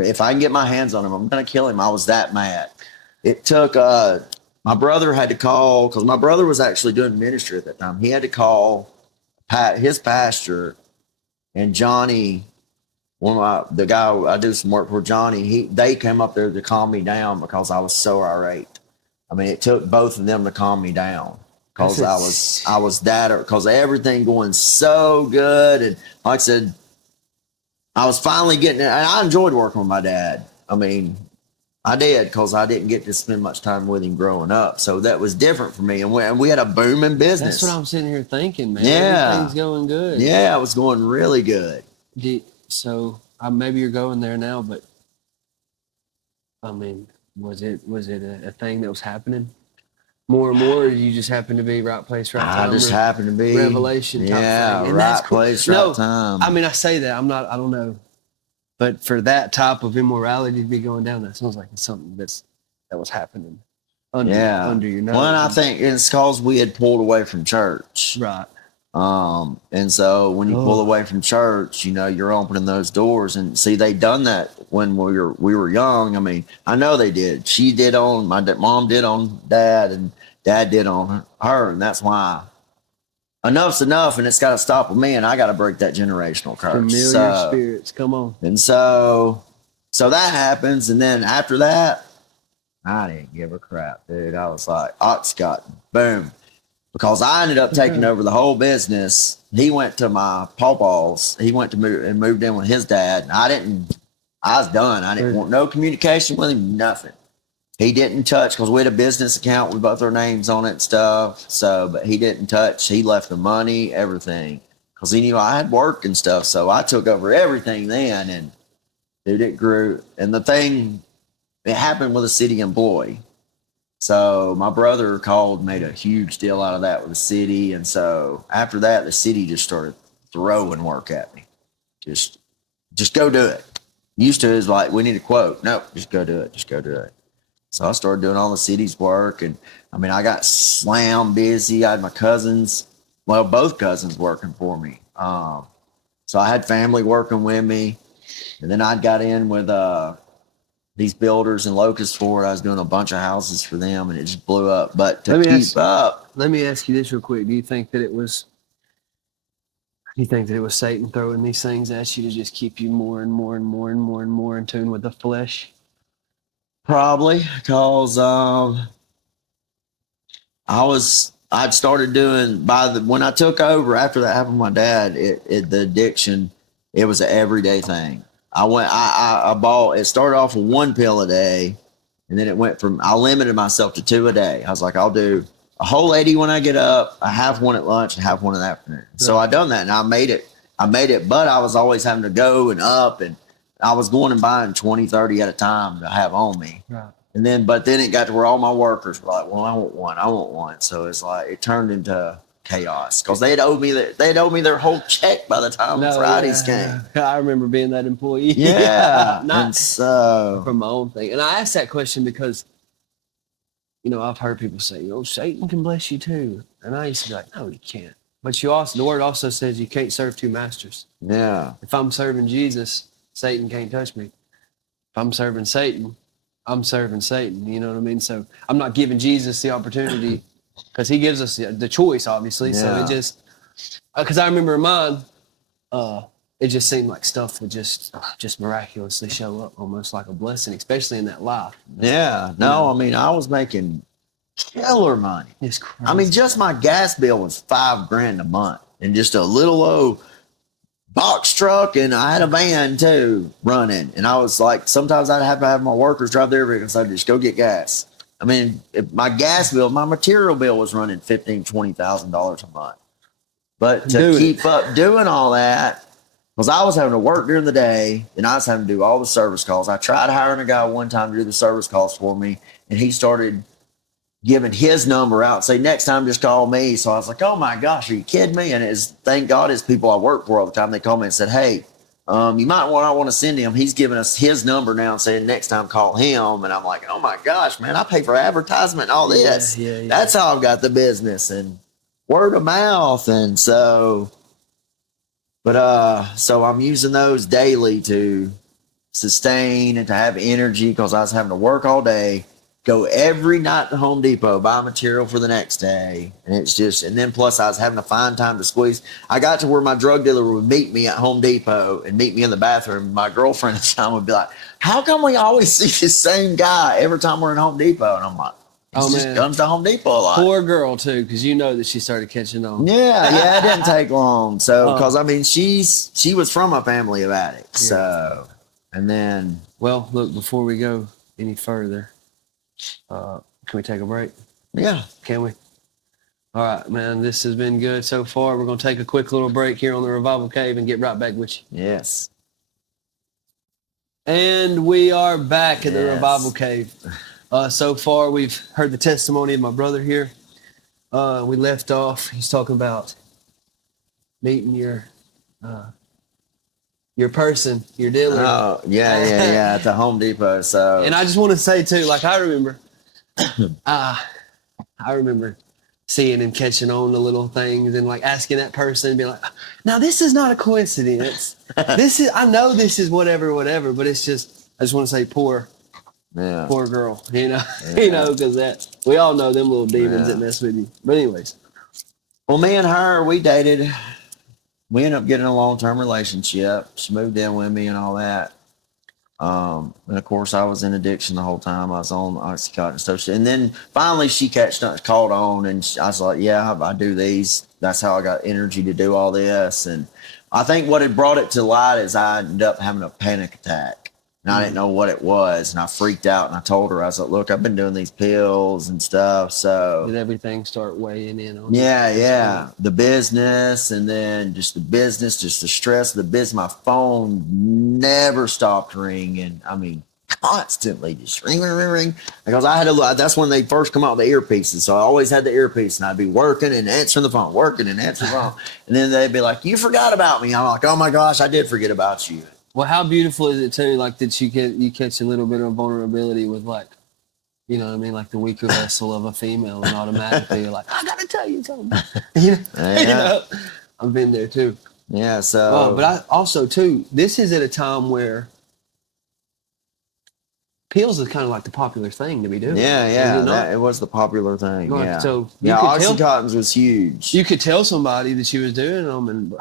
If I can get my hands on him, I'm going to kill him. I was that mad. It took, my brother had to call, because my brother was actually doing ministry at that time. He had to call his pastor, and Johnny, the guy I do some work for, Johnny, they came up there to calm me down because I was so irate. It took both of them to calm me down because I was that, because everything going so good. And like I said, I was finally getting it. And I enjoyed working with my dad. I did, because I didn't get to spend much time with him growing up. So that was different for me. And we had a booming business. That's what I'm sitting here thinking, man. Yeah. Everything's going good. Yeah, it was going really good. So maybe you're going there now, but was it a thing that was happening more and more, or did you just happen to be right place, right time? I just happened to be. Revelation type thing. And right that's cool. place, right time. I say that. I don't know. But for that type of immorality to be going down, that sounds like it's something that was happening under your nose. One, I think it's because we had pulled away from church. Right. And so when you pull away from church, you're opening those doors. And see, they done that when we were young. I know they did. She did on mom did on dad, and dad did on her. And that's why enough's enough, and it's got to stop with me, and I got to break that generational curse. Familiar spirits, come on. And so that happens, and then after that, I didn't give a crap, dude. I was like, Oxcott, boom. Because I ended up taking over the whole business. He went to my pawpaw's. He went to moved in with his dad. And I was done. I didn't want no communication with him, nothing. He didn't touch, because we had a business account with both our names on it and stuff. So, but he didn't touch. He left the money, everything, because he knew I had work and stuff. So I took over everything then, and dude, it grew. And the thing, it happened with a city employee. So my brother called, made a huge deal out of that with the city. And so after that, the city just started throwing work at me. Just go do it. Used to is like, we need a quote. No, just go do it. Just go do it. So I started doing all the city's work. And I mean, I got slammed busy. I had my cousins, well, both cousins working for me. So I had family working with me. And then I got in with these builders in Locust Ford. I was doing a bunch of houses for them, and it just blew up. But to keep up. Let me ask you this real quick. Do you think that it was Satan throwing these things at you to just keep you more and more and more and more and more in tune with the flesh? Probably because I'd started doing when I took over after that happened with my dad, the addiction, it was an everyday thing. I bought, it started off with 1 pill a day, and then it went from, I limited myself to 2 a day. I was like, I'll do a whole 80 when I get up, I have one at lunch and have one in the afternoon. Yeah. So I done that, and I made it, but I was always having to go and up, and I was going and buying 20, 30 at a time to have on me. Right. And then, but then it got to where all my workers were like, well, I want one. So it's like, it turned into chaos because they'd owed me their whole check by the time Fridays came. I remember being that employee. Yeah. Not so from my own thing. And I asked that question because, I've heard people say, Satan can bless you too. And I used to be like, no, he can't. But the word also says you can't serve 2 masters. Yeah. If I'm serving Jesus, Satan can't touch me. If I'm serving Satan, I'm serving Satan. You know what I mean? So I'm not giving Jesus the opportunity because he gives us the choice, obviously. Yeah. So it just, because I remember mine, it just seemed like stuff would just miraculously show up, almost like a blessing, especially in that life. Yeah. No, I mean, I was making killer money. It's crazy. I mean, just my gas bill was $5,000 a month, and just a little old box truck, and I had a van too running. And I was like, sometimes I'd have to have my workers drive there because I'd just go get gas. I mean, if my gas bill, my material bill was running $15,000-$20,000 a month. But to keep up doing all that, because I was having to work during the day, and I was having to do all the service calls. I tried hiring a guy one time to do the service calls for me, and he started giving his number out, say, next time just call me. So I was like, oh my gosh, are you kidding me? And thank God it's people I work for all the time. They call me and said, hey, you might want to send him. He's giving us his number now and saying next time call him. And I'm like, oh my gosh, man, I pay for advertisement and all this. Yeah. That's how I've got the business, and word of mouth. And so, so I'm using those daily to sustain and to have energy because I was having to work all day. Go every night to Home Depot, buy material for the next day. And it's just, and then plus I was having to find time to squeeze. I got to where my drug dealer would meet me at Home Depot and meet me in the bathroom. My girlfriend at the time would be like, how come we always see the same guy every time we're in Home Depot? And I'm like, he just comes to Home Depot a lot. Poor girl too, because that she started catching on. Yeah, it didn't take long. So, because I mean, she was from a family of addicts. Yeah. So, and then. Well, look, before we go any further, can we take a break? Yeah. Can we? All right, man. This has been good so far. We're going to take a quick little break here on the Revival Cave and get right back with you. Yes. And we are back at the Revival Cave. So far, we've heard the testimony of my brother here. We left off. He's talking about meeting your person, your dealer. Oh, yeah, at the Home Depot. So, and I just want to say too, like I remember, seeing and catching on the little things and like asking that person and being like, now this is not a coincidence. I know this is whatever, but it's just, I just want to say poor girl, because we all know them little demons that mess with you. But anyways. Well, me and her, we dated. We ended up getting a long-term relationship. She moved in with me and all that. And of course, I was in addiction the whole time. I was on Oxycontin and stuff. And then finally, she called on, and I was like, "Yeah, I do these." That's how I got energy to do all this. And I think what had brought it to light is I ended up having a panic attack. And I didn't know what it was, and I freaked out, and I told her, I was like, look, I've been doing these pills and stuff, so. Did everything start weighing in on you? Yeah. The business, and then just the stress of the business. My phone never stopped ringing. I mean, constantly just ring, ring, ring, ring. Because I had to, that's when they first come out with the earpieces. So I always had the earpiece and I'd be working and answering the phone, working and answering the phone. And then they'd be like, you forgot about me. I'm like, oh my gosh, I did forget about you. Well, how beautiful is it too? Like that you catch a little bit of vulnerability with like, you know what I mean, like the weaker vessel of a female, and automatically you're like, I gotta tell you something. you know, Yeah. you know? I've been there too. Yeah. So, but I also too. This is at a time where pills is kind of like the popular thing to be doing. yeah, it was the popular thing. Right, Yeah. so yeah, Oxycontins was huge. You could tell somebody that she was doing them, and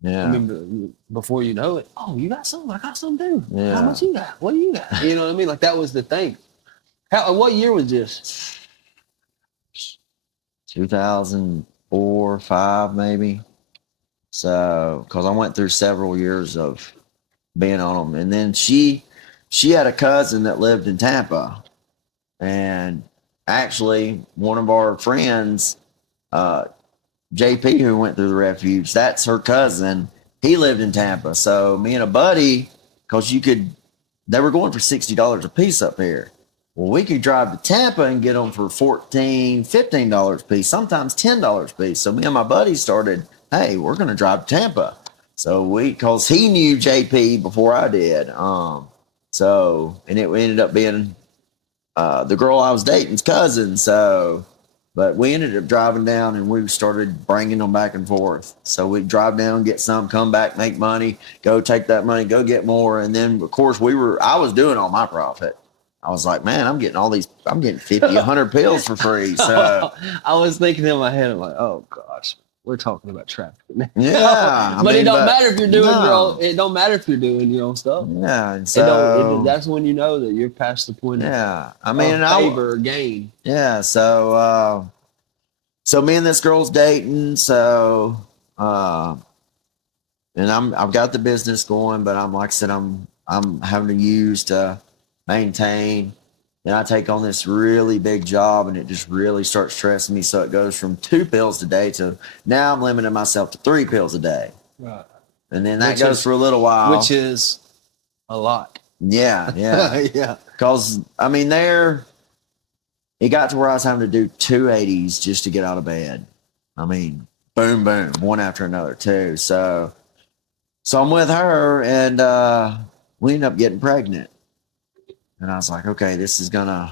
yeah. I mean, before you know it, oh, you got some? I got some too. Yeah. How much you got? What do you got? You know what I mean? Like that was the thing. What year was this? 2004, 5 maybe. So, because I went through several years of being on them, and then she had a cousin that lived in Tampa, and actually one of our friends, JP, who went through the refuge, that's her cousin. He lived in Tampa, so me and a buddy, because they were going for $60 a piece up here. Well, we could drive to Tampa and get them for $14, $15 a piece, sometimes $10 a piece. So me and my buddy started, hey, we're going to drive to Tampa. So because he knew JP before I did. So, and it ended up being the girl I was dating's cousin. So, but we ended up driving down and we started bringing them back and forth. So we'd drive down, get some, come back, make money, go take that money, go get more. And then, of course, I was doing all my profit. I was like, man, I'm getting 50, 100 pills for free. So I was thinking in my head, I'm like, oh gosh, we're talking about trafficking. Yeah. But it don't matter if you're doing your own, it don't matter if you're doing your own stuff. Yeah. And so that's when you know that you're past the point of favor or gain. Yeah. So me and this girl's dating, so and I've got the business going, but like I said, I'm having to use to maintain. Then I take on this really big job and it just really starts stressing me. So it goes from 2 pills a day to now I'm limiting myself to 3 pills a day. Right. And then that goes for a little while. Which is a lot. Yeah. Yeah. Yeah. Because, I mean, it got to where I was having to do 280s just to get out of bed. I mean, boom, boom, one after another too. So I'm with her and we end up getting pregnant. And I was like, okay, this is gonna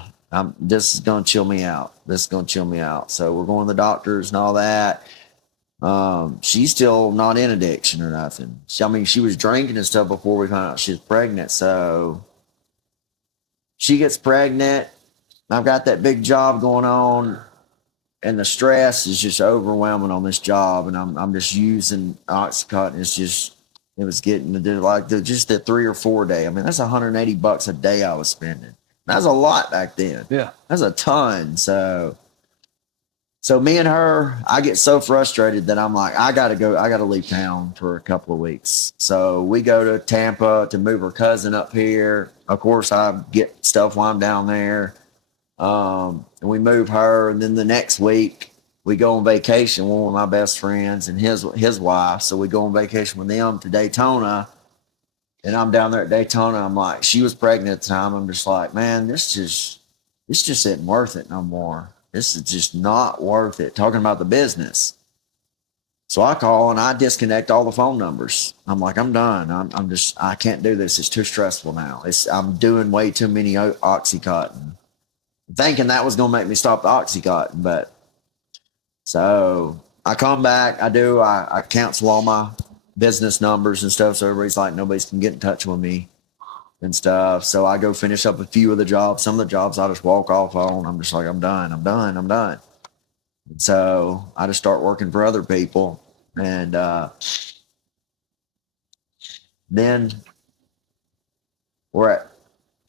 chill me out. This is gonna chill me out. So we're going to the doctors and all that. She's still not in addiction or nothing. She was drinking and stuff before we found out she was pregnant. So she gets pregnant. I've got that big job going on, and the stress is just overwhelming on this job. And I'm just using Oxycontin. It was getting to do like just the 3 or 4 day. I mean, that's $180 a day I was spending. That's a lot back then. Yeah. That's a ton. So me and her, I get so frustrated that I'm like, I got to leave town for a couple of weeks. So we go to Tampa to move her cousin up here. Of course, I get stuff while I'm down there. And we move her. And then the next week, we go on vacation, one of my best friends and his wife. So we go on vacation with them to Daytona. And I'm down there at Daytona. I'm like, she was pregnant at the time. I'm just like, man, this just isn't worth it no more. This is just not worth it. Talking about the business. So I call and I disconnect all the phone numbers. I'm like, I'm done. I can't do this. It's too stressful now. I'm doing way too many Oxycontin. Thinking that was going to make me stop the Oxycontin, but so I come back, I cancel all my business numbers and stuff. So everybody's like, nobody's can get in touch with me and stuff. So I go finish up a few of the jobs. Some of the jobs I just walk off on. I'm just like, I'm done. And so I just start working for other people. And then we're at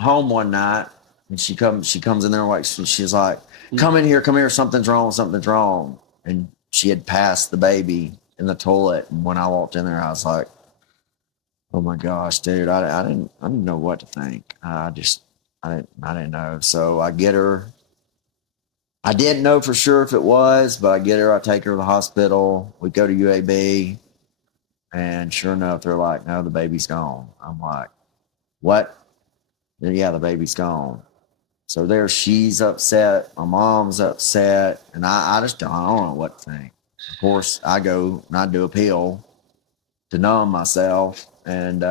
home one night and she comes in there like, she's like, come here, something's wrong. And she had passed the baby in the toilet. And when I walked in there, I was like, oh my gosh, dude, I didn't know what to think. I didn't know. So I get her. I didn't know for sure if it was, but I get her, I take her to the hospital. We go to UAB. And sure enough, they're like, no, the baby's gone. I'm like, what? then yeah, the baby's gone. So there, she's upset. My mom's upset, and I just I don't know what to think. Of course, I go and I do a pill to numb myself, and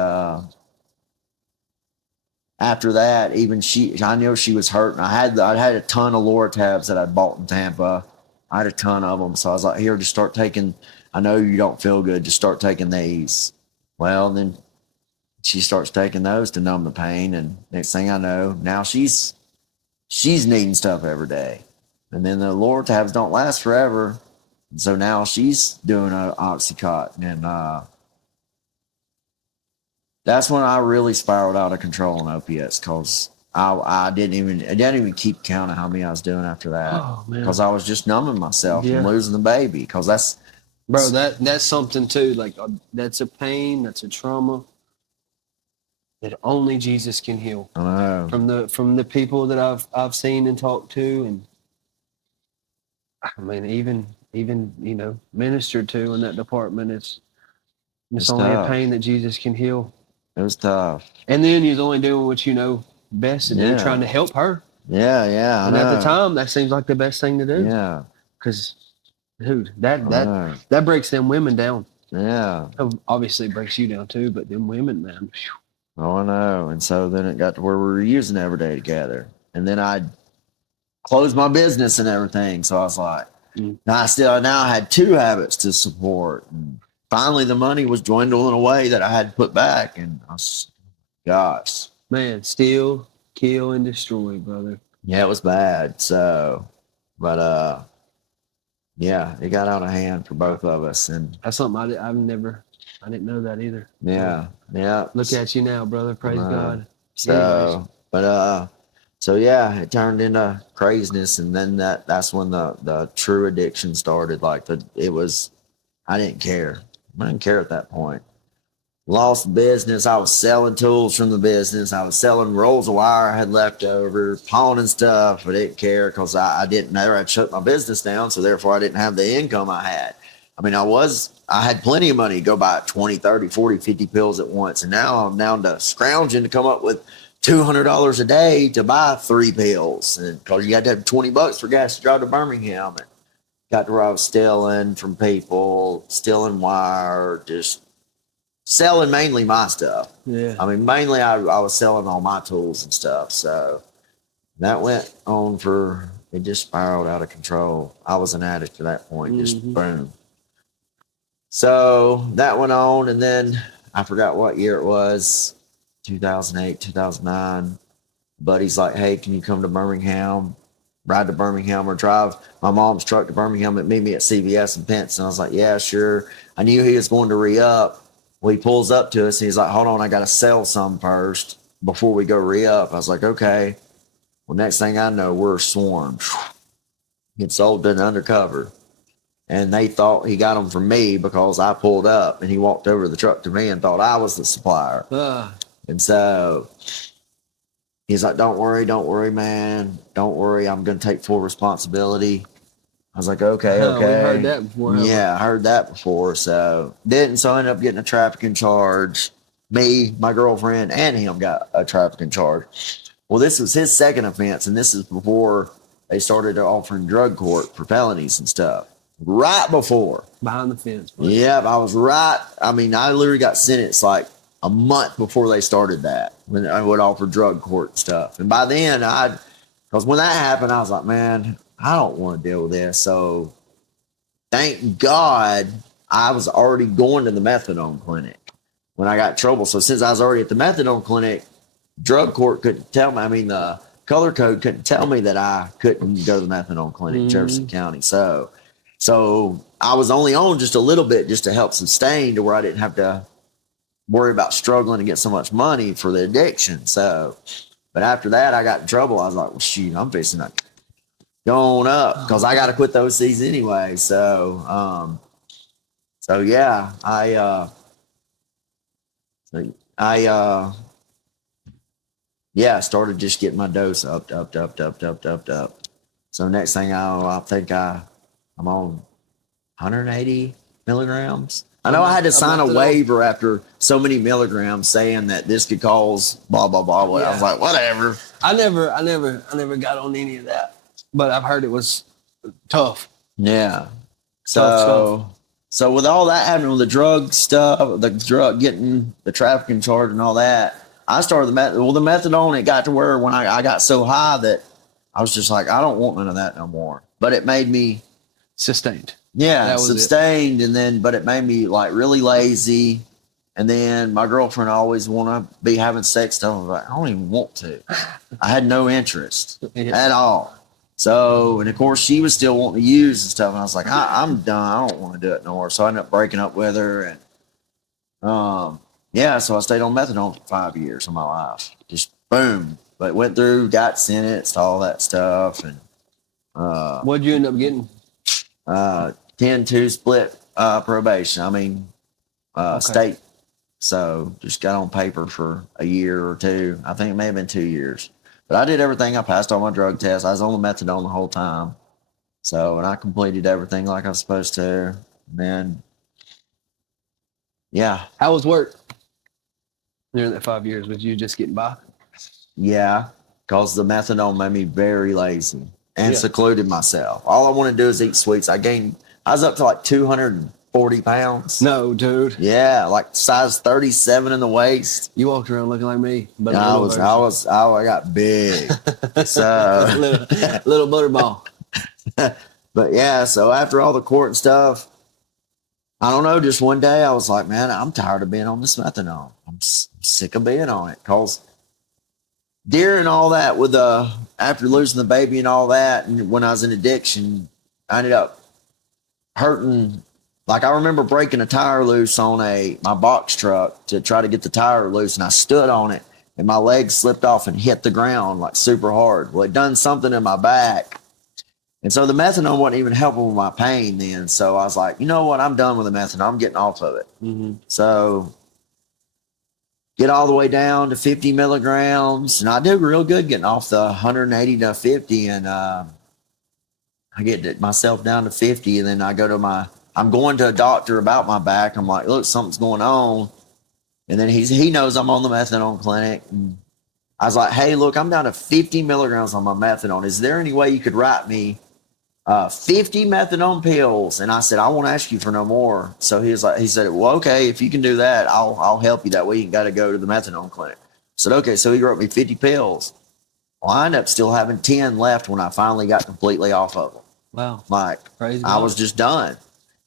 after that, even I knew she was hurting. I had a ton of Loratabs that I bought in Tampa. I had a ton of them, so I was like, here, just start taking. I know you don't feel good, just start taking these. Well, then she starts taking those to numb the pain, and next thing I know, now she's needing stuff every day. And then the Loratabs don't last forever. And so now she's doing an Oxycontin. And that's when I really spiraled out of control on opiates, because I didn't even keep count of how many I was doing after that. Oh, man. Because I was just numbing myself Yeah. and losing the baby. Because that's, Bro, that's something too. Like that's a pain, that's a trauma that only Jesus can heal. I know. From the people that I've seen and talked to, and I mean even ministered to in that department, it's only tough. a pain that Jesus can heal. It was tough. And then you're only doing what you know best to do, Yeah. trying to help her. Yeah. And at the time, that seems like the best thing to do. Yeah. Because, dude, that breaks them women down. Yeah. Obviously, it breaks you down too, but them women, man. Whew. Oh, I know. And so then it got to where we were using every day together. And then I closed my business and everything. So I was like, now I had two habits to support. And finally, the money was dwindling away that I had to put back. And I was, gosh. Man, steal, kill, and destroy, brother. Yeah, it was bad. So, but, yeah, it got out of hand for both of us. And That's something I didn't know that either. yeah. Look at you now, brother. Praise God. So, Anyways. but so yeah, it turned into craziness, and then that's when the true addiction started. Like I didn't care. I didn't care at that point. Lost the business. I was selling tools from the business. I was selling rolls of wire I had left over, pawning stuff. I didn't care because I didn't know I'd shut my business down, so therefore I didn't have the income I had. I mean, I had plenty of money to go buy 20, 30, 40, 50 pills at once. And now I'm down to scrounging to come up with $200 a day to buy 3 pills. And because you had to have $20 for gas to drive to Birmingham. And got to where I was stealing from people, stealing wire, just selling mainly my stuff. Yeah. I mean, mainly I was selling all my tools and stuff. So that went on it just spiraled out of control. I was an addict at that point, just boom. So that went on, and then I forgot what year it was, 2008, 2009. Buddy's like, hey, can you come to Birmingham, ride to Birmingham or drive my mom's truck to Birmingham and meet me at CVS and Pence? And I was like, yeah, sure. I knew he was going to re-up. Well, he pulls up to us, and he's like, hold on, I got to sell some first before we go re-up. I was like, okay. Well, next thing I know, we're swarmed. Get sold to an undercover. And they thought he got them from me because I pulled up, and he walked over the truck to me and thought I was the supplier. And so he's like, don't worry, man. Don't worry. I'm going to take full responsibility. I was like, okay. We heard that before. Yeah, I heard that before. So didn't. So I ended up getting a trafficking charge. Me, my girlfriend, and him got a trafficking charge. Well, this was his second offense, and this is before they started offering drug court for felonies and stuff. Right before. Behind the fence. Bro. Yep, I was right. I mean, I literally got sentenced like a month before they started that, when I would offer drug court and stuff. And by then, because when that happened, I was like, man, I don't want to deal with this. So thank God I was already going to the methadone clinic when I got in trouble. So since I was already at the methadone clinic, drug court couldn't tell me. I mean, the color code couldn't tell me that I couldn't go to the methadone clinic in Jefferson County. So I was only on just a little bit just to help sustain to where I didn't have to worry about struggling to get so much money for the addiction. So, but after that, I got in trouble. I was like, well, shoot, I'm fixing to go on up because I got to quit those C's anyway. So, yeah, I started just getting my dose up. So next thing I think I'm on 180 milligrams. I know I had to sign a methadone. waiver after so many milligrams saying that this could cause blah blah blah. I was like, whatever. I never got on any of that, but I've heard it was tough. Yeah. Tough So with all that happening with the drug stuff, getting the trafficking charge and all that, I started the methadone. It got to where when I got so high that I was just like, I don't want none of that no more. But it made me sustained. Sustained, but it made me like really lazy. And then my girlfriend always want to be having sex stuff. I was like, I don't even want to. I had no interest at all. So, and of course, she was still wanting to use and stuff. And I was like, I'm done. I don't want to do it no more. So I ended up breaking up with her. And so I stayed on methadone for 5 years of my life. Just boom. But went through, got sentenced, all that stuff. And what'd you end up getting? 10-2 split probation. I mean, state. So just got on paper for a year or two. I think it may have been 2 years. But I did everything. I passed all my drug tests. I was on the methadone the whole time. So, and I completed everything like I was supposed to. And then, yeah. How was work during that 5 years? Was you just getting by? Yeah, because the methadone made me very lazy and secluded myself. All I want to do is eat sweets. I was up to like 240 pounds. No, dude. Yeah, like size 37 in the waist. You walked around looking like me. But I got big. So little butterball. But yeah, so after all the court and stuff, I don't know, just one day I was like, man, I'm tired of being on this methadone. I'm sick of being on it. Because during all that after losing the baby and all that, and when I was in addiction, I ended up hurting. Like I remember breaking a tire loose on my box truck to try to get the tire loose, and I stood on it and my leg slipped off and hit the ground like super hard. Well, it done something in my back. And so the methadone wasn't even helping with my pain then. So I was like, you know what? I'm done with the methadone. I'm getting off of it. Mm-hmm. So get all the way down to 50 milligrams. And I do real good getting off the 180 to 50. And I get myself down to 50. And then I go to I'm going to a doctor about my back. I'm like, look, something's going on. And then he knows I'm on the methadone clinic. And I was like, hey, look, I'm down to 50 milligrams on my methadone. Is there any way you could write me 50 methadone pills? And I said, I won't ask you for no more. So he said, well, okay, if you can do that, I'll help you that way. You got to go to the methadone clinic. I said, okay. So he wrote me 50 pills. Well, I ended up still having 10 left when I finally got completely off of them. Wow. Like Crazy. I was just done.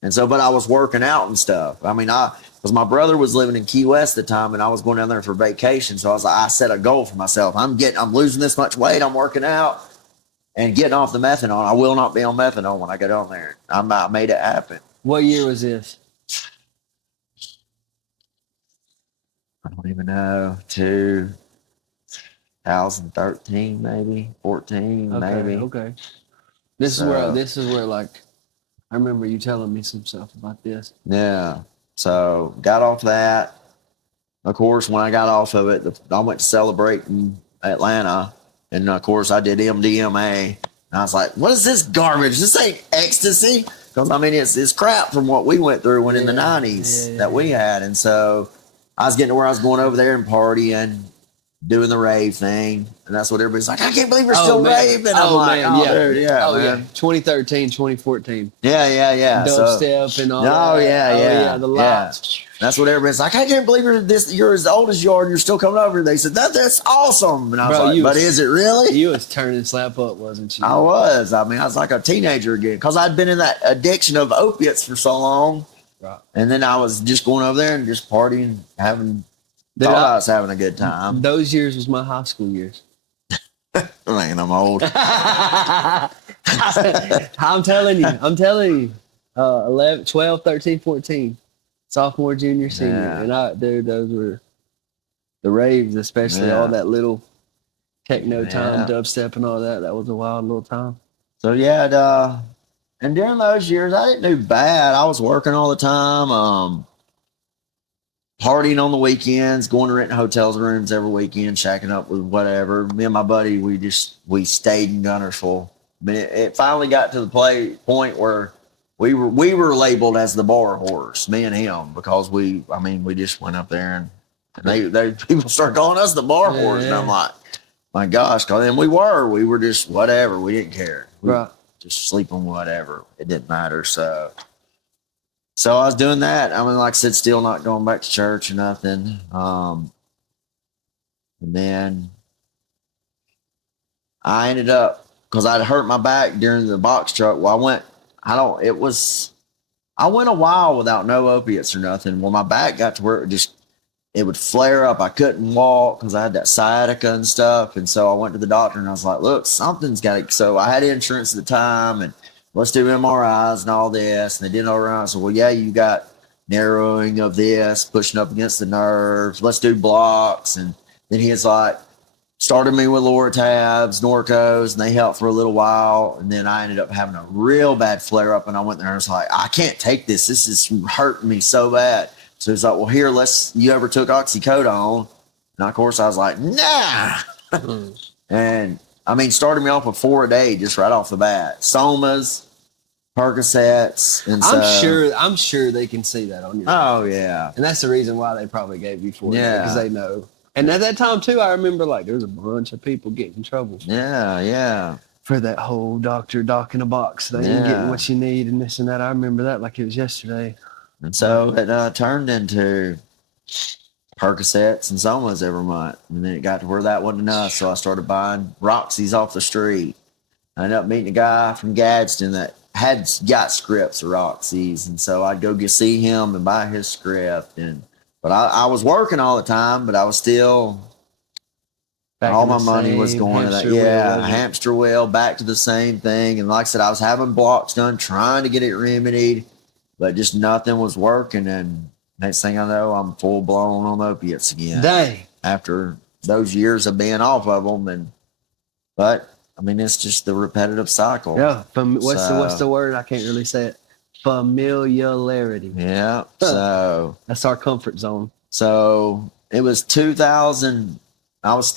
And so, but I was working out and stuff. I mean, because my brother was living in Key West at the time and I was going down there for vacation. So I set a goal for myself. I'm losing this much weight. I'm working out and getting off the methadone. I will not be on methadone when I get on there. I made it happen. What year was this? I don't even know. 2013, maybe 14, maybe. Okay. This is where like, I remember you telling me some stuff about this. Yeah. So got off that. Of course, when I got off of it, I went to celebrate in Atlanta. And of course, I did MDMA. And I was like, what is this garbage? This ain't ecstasy. Because I mean, it's crap from what we went through in the 90s that we had. And so I was getting to where I was going over there and partying, doing the rave thing. And that's what everybody's like, I can't believe we're still raving. I'm like, dude, man. 2013, 2014. Yeah. Dubstep and all that. The lights. That's what everybody's like, I can't believe you're as old as you are and you're still coming over. They said, that's awesome. And I was like, but is it really? You was turning slap up, wasn't you? I was. I mean, I was like a teenager again because I'd been in that addiction of opiates for so long. Right. And then I was just going over there and just partying, I was having a good time. Those years was my high school years. Man, I'm old. I'm telling you. 11, 12, 13, 14. Sophomore, junior, senior. Yeah. And those were the raves, especially all that little techno time, dubstep and all that. That was a wild little time. So and during those years, I didn't do bad. I was working all the time. Partying on the weekends, going to rent hotels rooms every weekend, shacking up with whatever. Me and my buddy, we stayed in Gunnersville. But it finally got to the point where we were labeled as the bar horse, me and him, because we just went up there and they people start calling us the bar horse, and I'm like, my gosh, cause then we were just whatever, we didn't care, Right. just sleep on whatever, it didn't matter. So I was doing that. I mean, like I said, still not going back to church or nothing. And then I ended up, because I'd hurt my back during the box truck. Well, I went a while without no opiates or nothing. Well, my back got to where it would flare up. I couldn't walk because I had that sciatica and stuff. And so I went to the doctor and I was like, look, something's got to. So I had insurance at the time, and let's do MRIs and all this. And they did all around. I said, well, yeah, you got narrowing of this, pushing up against the nerves. Let's do blocks. And then he was like, started me with Loratabs, Norcos, and they helped for a little while. And then I ended up having a real bad flare up, and I went there and I was like, I can't take this. This is hurting me so bad. So he's like, well, here, you ever took oxycodone? And of course I was like, nah. And I mean, started me off with 4 a day, just right off the bat. Somas, Percocets. And I'm sure they can see that on your. Oh yeah. And that's the reason why they probably gave you 4 Yeah. because they know. And at that time too, I remember like there was a bunch of people getting in trouble. Yeah. For that whole doc in a box thing, getting what you need and this and that. I remember that like it was yesterday. And so it turned into Percocets and Somas every month. And then it got to where that wasn't enough. So I started buying Roxy's off the street. I ended up meeting a guy from Gadsden that had got scripts of Roxy's. And so I'd go see him and buy his script. But I was working all the time, but I was still, all my money was going to that. Yeah, hamster wheel, back to the same thing. And like I said, I was having blocks done, trying to get it remedied, but just nothing was working. And next thing I know, I'm full blown on opiates again. Dang. After those years of being off of them. But I mean, it's just the repetitive cycle. Yeah. What's the word? I can't really say it. Familiarity. Yeah. So that's our comfort zone. So it was 2000. I was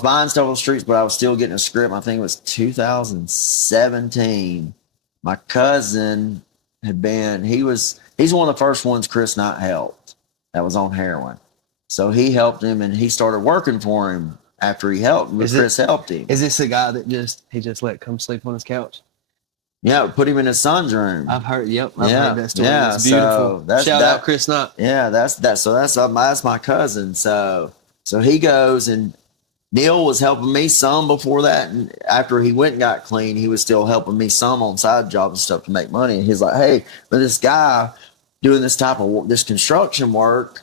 buying stuff on the streets, but I was still getting a script. I think it was 2017. My cousin he's one of the first ones Chris Knight helped that was on heroin. So he helped him, and he started working for him after he helped him. Chris helped him. Is this the guy that he just let come sleep on his couch? Yeah, put him in his son's room. I've heard. Yep, I've heard that story. Yeah, it's beautiful. So Shout out Chris Knight. Yeah, that's my cousin. So he goes, and Neil was helping me some before that, and after he went and got clean, he was still helping me some on side jobs and stuff to make money. And he's like, "Hey, but this guy doing this type of this construction work,"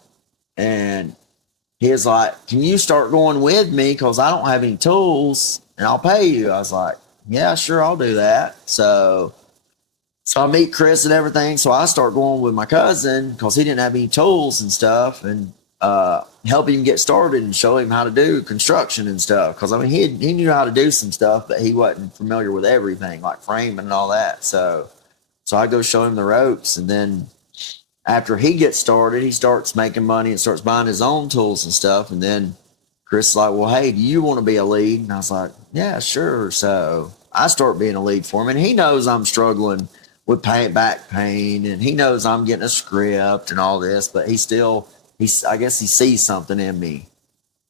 and he's like, "Can you start going with me? Because I don't have any tools, and I'll pay you." I was like, yeah, sure, I'll do that. So I meet Chris and everything. So I start going with my cousin because he didn't have any tools and stuff, and help him get started and show him how to do construction and stuff. Because I mean, he knew how to do some stuff, but he wasn't familiar with everything like framing and all that. So I go show him the ropes, and then after he gets started, he starts making money and starts buying his own tools and stuff. And then Chris is like, well, hey, do you want to be a lead? And I was like, yeah, sure. So I start being a lead for him. And he knows I'm struggling with back pain. And he knows I'm getting a script and all this. But I guess he sees something in me.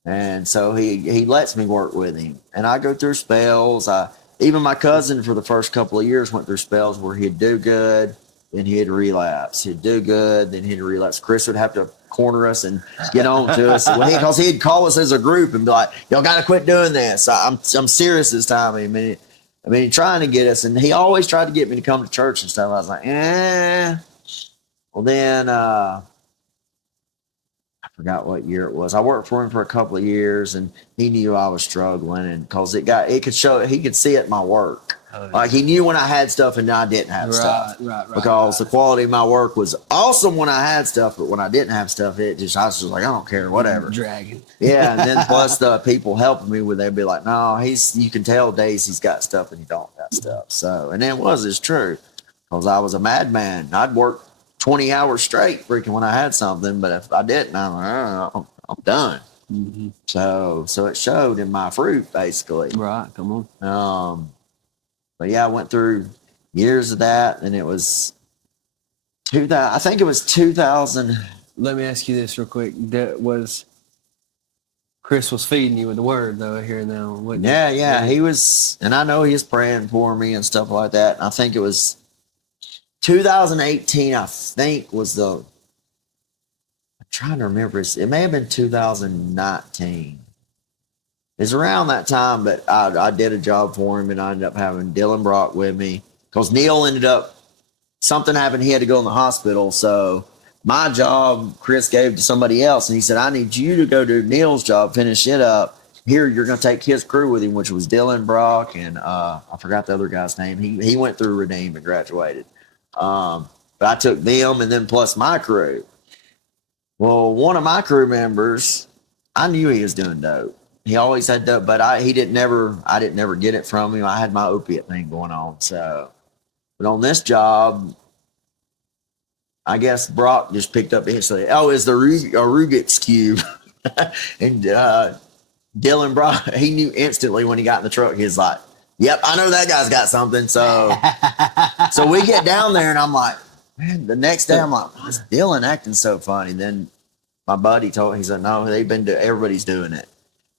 And so he lets me work with him. And I go through spells. Even my cousin for the first couple of years went through spells where he'd do good, then he'd relapse. He'd do good, then he'd relapse. Chris would have to corner us and get on to us because he'd call us as a group and be like, y'all got to quit doing this. I'm serious this time. I mean, trying to get us, and he always tried to get me to come to church and stuff. I was like, well then I forgot what year it was. I worked for him for a couple of years, and he knew I was struggling, and because he could see it in my work. Like he knew when I had stuff and I didn't have stuff. Right. Because the quality of my work was awesome when I had stuff, but when I didn't have stuff, I was just like, I don't care, whatever. Dragging. Yeah, and then plus the people helping me they'd be like, no, you can tell days he's got stuff and he don't got stuff. So, and it's true, because I was a madman. I'd work 20 hours straight freaking when I had something, but if I didn't, I'm done. Mm-hmm. So it showed in my fruit basically. Right, come on. But yeah, I went through years of that, and it was 2000. I think it was 2000. Let me ask you this real quick. Chris was feeding you with the word though here and now. Yeah, he was, and I know he was praying for me and stuff like that. I think it was 2018. I think was the. I'm trying to remember. It may have been 2019. It's around that time, but I did a job for him, and I ended up having Dylan Brock with me because Neil ended up. Something happened. He had to go in the hospital, so. My job, Chris gave to somebody else, and he said, I need you to go do Neil's job, finish it up. Here, you're going to take his crew with him, which was Dylan Brock, and I forgot the other guy's name. He went through Redeem and graduated. But I took them and then plus my crew. Well, one of my crew members, I knew he was doing dope. He always had dope, but I didn't never get it from him. I had my opiate thing going on. So, but on this job, I guess Brock just picked up instantly. Oh, it's the Rubik's Cube. And Dylan Brock, he knew instantly when he got in the truck. He was like, yep, I know that guy's got something. So we get down there, and I'm like, man, the next day I'm like, why is Dylan acting so funny? Then my buddy he said, no, everybody's doing it.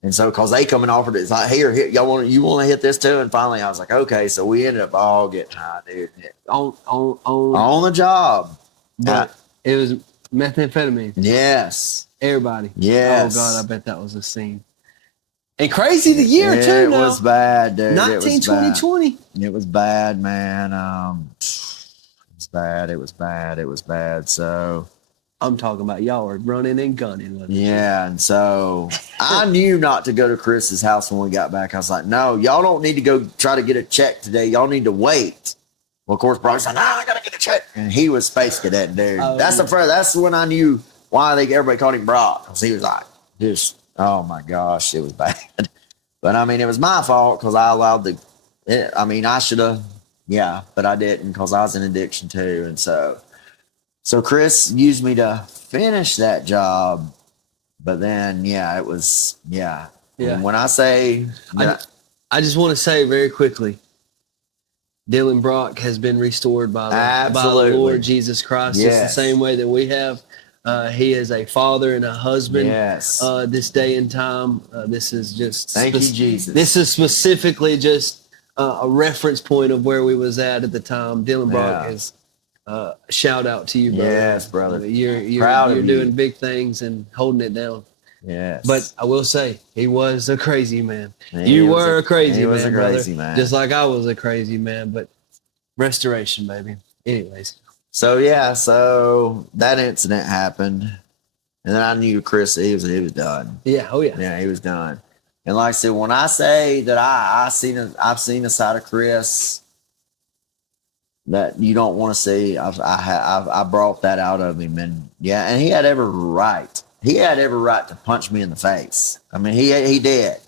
And so, cause they come and offered it, it's like, here, you want to hit this too? And finally I was like, okay. So we ended up all getting high, dude. On the job. But it was methamphetamine. Yes. Everybody. Yes. Oh God, I bet that was a scene. And crazy the year too. It was bad, dude. 2020. It was bad, man. It was bad. So I'm talking about y'all were running and gunning. Yeah, and so I knew not to go to Chris's house when we got back. I was like, no, y'all don't need to go try to get a check today. Y'all need to wait. Well, of course, Brock's like, I gotta get a check, and he was space cadet, dude. That's when I knew why everybody called him Brock, because he was like, just, oh my gosh, it was bad. But I mean, it was my fault because I allowed I should have, yeah, but I didn't because I was in addiction too, and so Chris used me to finish that job, but then it was yeah. And when I say, I just want to say very quickly. Dylan Brock has been restored by the Lord Jesus Christ. Yes. It's the same way that we have. He is a father and a husband. Yes. This day and time. This is just thank you, Jesus. This is specifically just a reference point of where we was at the time. Dylan Brock is shout out to you, brother. Yes, brother. You're doing big things and holding it down. Yes. But I will say, he was a crazy man. You were a crazy man. Just like I was a crazy man, but restoration, baby. Anyways. So that incident happened. And then I knew Chris, he was done. Yeah, oh yeah. Yeah, he was done. And like I said, when I say that I've seen a side of Chris that you don't want to see, I brought that out of him, and he had every right. He had every right to punch me in the face. I mean, he did.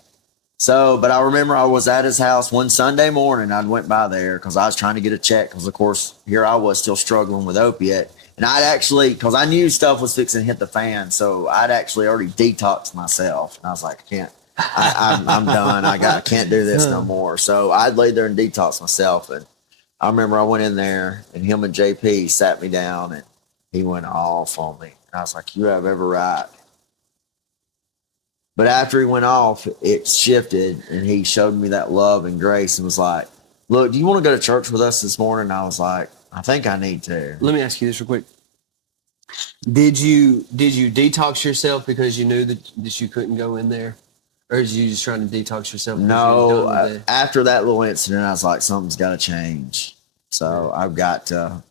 So, but I remember I was at his house one Sunday morning. I went by there because I was trying to get a check because, of course, here I was still struggling with opiate. And I'd actually, because I knew stuff was fixing to hit the fan, so I'd actually already detoxed myself. And I was like, I'm done. I can't do this no more. So I'd lay there and detox myself. And I remember I went in there, and him and JP sat me down, and he went off on me. And I was like, you have every right. But after he went off, it shifted, and he showed me that love and grace and was like, look, do you want to go to church with us this morning? And I was like, I think I need to. Let me ask you this real quick. Did you detox yourself because you knew that you couldn't go in there? Or is you just trying to detox yourself? No, after that little incident, I was like, something's got to change. So I've got to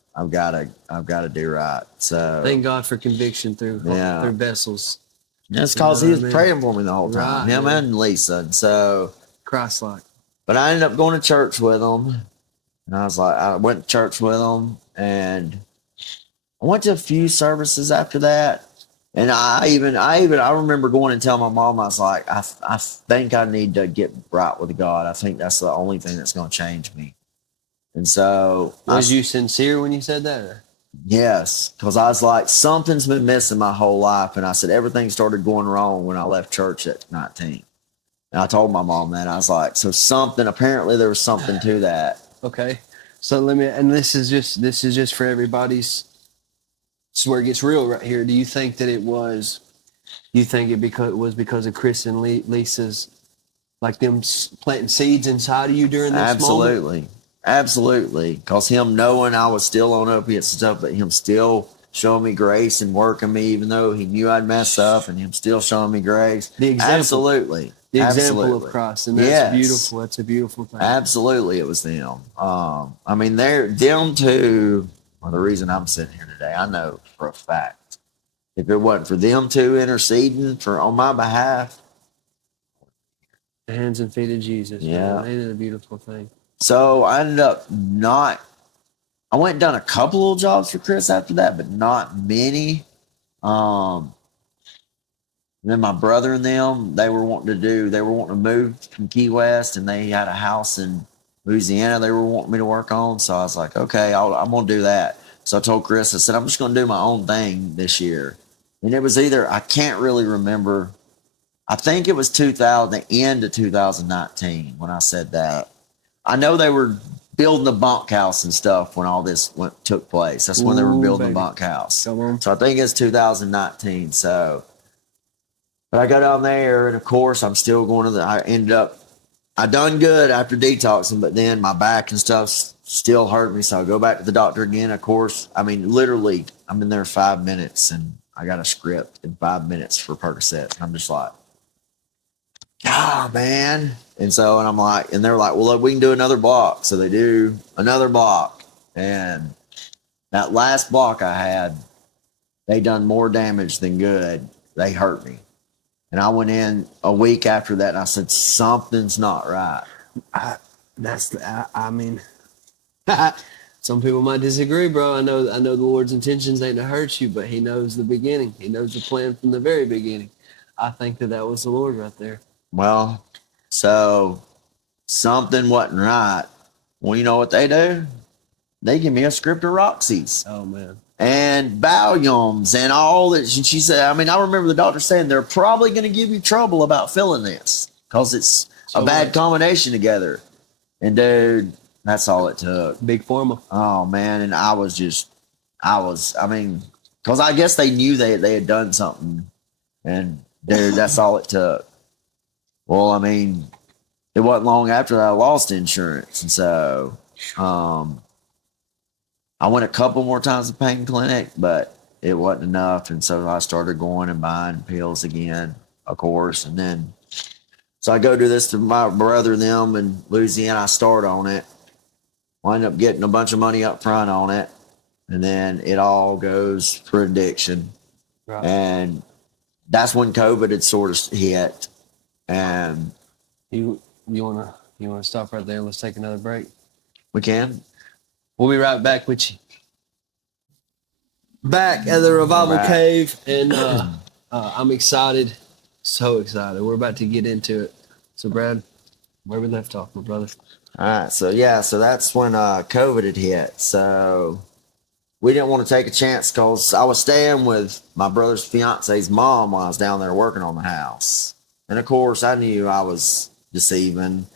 do right. So thank God for conviction through vessels. That's because he was praying for me the whole time. Him and Lisa. And so Christ-like. But I ended up going to church with them. And I went to church with them, and I went to a few services after that. And I remember going and telling my mom, I was like, I think I need to get right with God. I think that's the only thing that's going to change me. And so was you sincere when you said that? Yes, because I was like, something's been missing my whole life. And I said, everything started going wrong when I left church at 19. And I told my mom that. I was like, so apparently there was something to that. Okay. So and this is just for everybody's. This is where it gets real right here. Do you think that it was? You think it was because of Chris and Lisa's, like them planting seeds inside of you during this Absolutely. moment? Absolutely. Because him knowing I was still on opiates and stuff, but him still showing me grace and working me, even though he knew I'd mess up, and him still showing me grace. The example. Absolutely. The example Absolutely. of Christ. And that's Yes. beautiful. That's a beautiful thing. Absolutely, it was them. I mean, them two are the reason I'm sitting here today. I know for a fact. If it wasn't for them two interceding on my behalf. The hands and feet of Jesus. Yeah. Man, ain't it a beautiful thing? So I ended up I went and done a couple of jobs for Chris after that, but not many. And then my brother and them, they were wanting to move from Key West, and they had a house in Louisiana they were wanting me to work on. So I was like, okay, I'm going to do that. So I told Chris, I said, I'm just going to do my own thing this year. And it was I can't really remember. I think it was the end of 2019 when I said that. I know they were building the bunkhouse and stuff when all this took place. That's when they were building the bunkhouse. Come on. So I think it's 2019. So, but I got down there, and of course, I'm still going to I done good after detoxing, but then my back and stuff still hurt me. So I go back to the doctor again. Of course, I mean, literally, I'm in there 5 minutes, and I got a script in 5 minutes for Percocet. And I'm just like, man. And I'm like, and they're like, well, look, we can do another block. So they do another block. And that last block I had, they done more damage than good. They hurt me. And I went in a week after that, and I said, something's not right. I mean, some people might disagree, bro. I know the Lord's intentions ain't to hurt you, but he knows the beginning. He knows the plan from the very beginning. I think that was the Lord right there. Well, so something wasn't right. Well, you know what they do? They give me a script of Roxy's. Oh, man. And Valiums and all that. She said, I mean, I remember the doctor saying they're probably going to give you trouble about filling this because it's a bad combination together. And dude, that's all it took. Big pharma. Oh, man. And I mean, because I guess they knew they had done something. And dude, that's all it took. Well, I mean, it wasn't long after that I lost insurance. And so, I went a couple more times to the pain clinic, but it wasn't enough. And so I started going and buying pills again, of course. And then, so I go do this to my brother and them in Louisiana. I start on it. Wind up getting a bunch of money up front on it. And then it all goes for addiction. Right. And that's when COVID had sort of hit. And you wanna stop right there? Let's take another break. We can. We'll be right back with you. Back at the Revival Cave, and I'm excited, so excited. We're about to get into it. So, Brad, where we left off, my brother? All right, so that's when COVID had hit. So we didn't want to take a chance because I was staying with my brother's fiance's mom while I was down there working on the house. And, of course, I knew I was deceiving.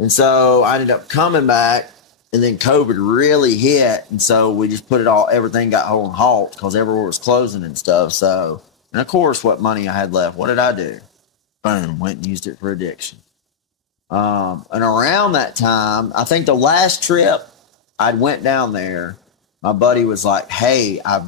And so I ended up coming back. And then COVID really hit, and so we just put everything got on halt because everywhere was closing and stuff. So, and of course, what money I had left, what did I do? Boom, went and used it for addiction. And around that time, I think the last trip I went down there, my buddy was like, hey, I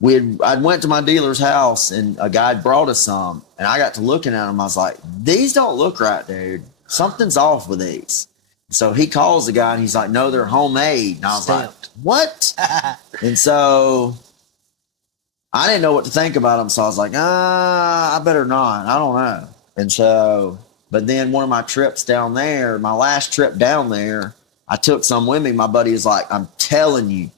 went to my dealer's house, and a guy brought us some, and I got to looking at them. I was like, these don't look right, dude. Something's off with these. So he calls the guy and he's like, no, they're homemade. And I was like, what? And so I didn't know what to think about them. So I was like, I better not. I don't know. And so, but then one of my trips down there, my last trip down there, I took some with me. My buddy was like, I'm telling you,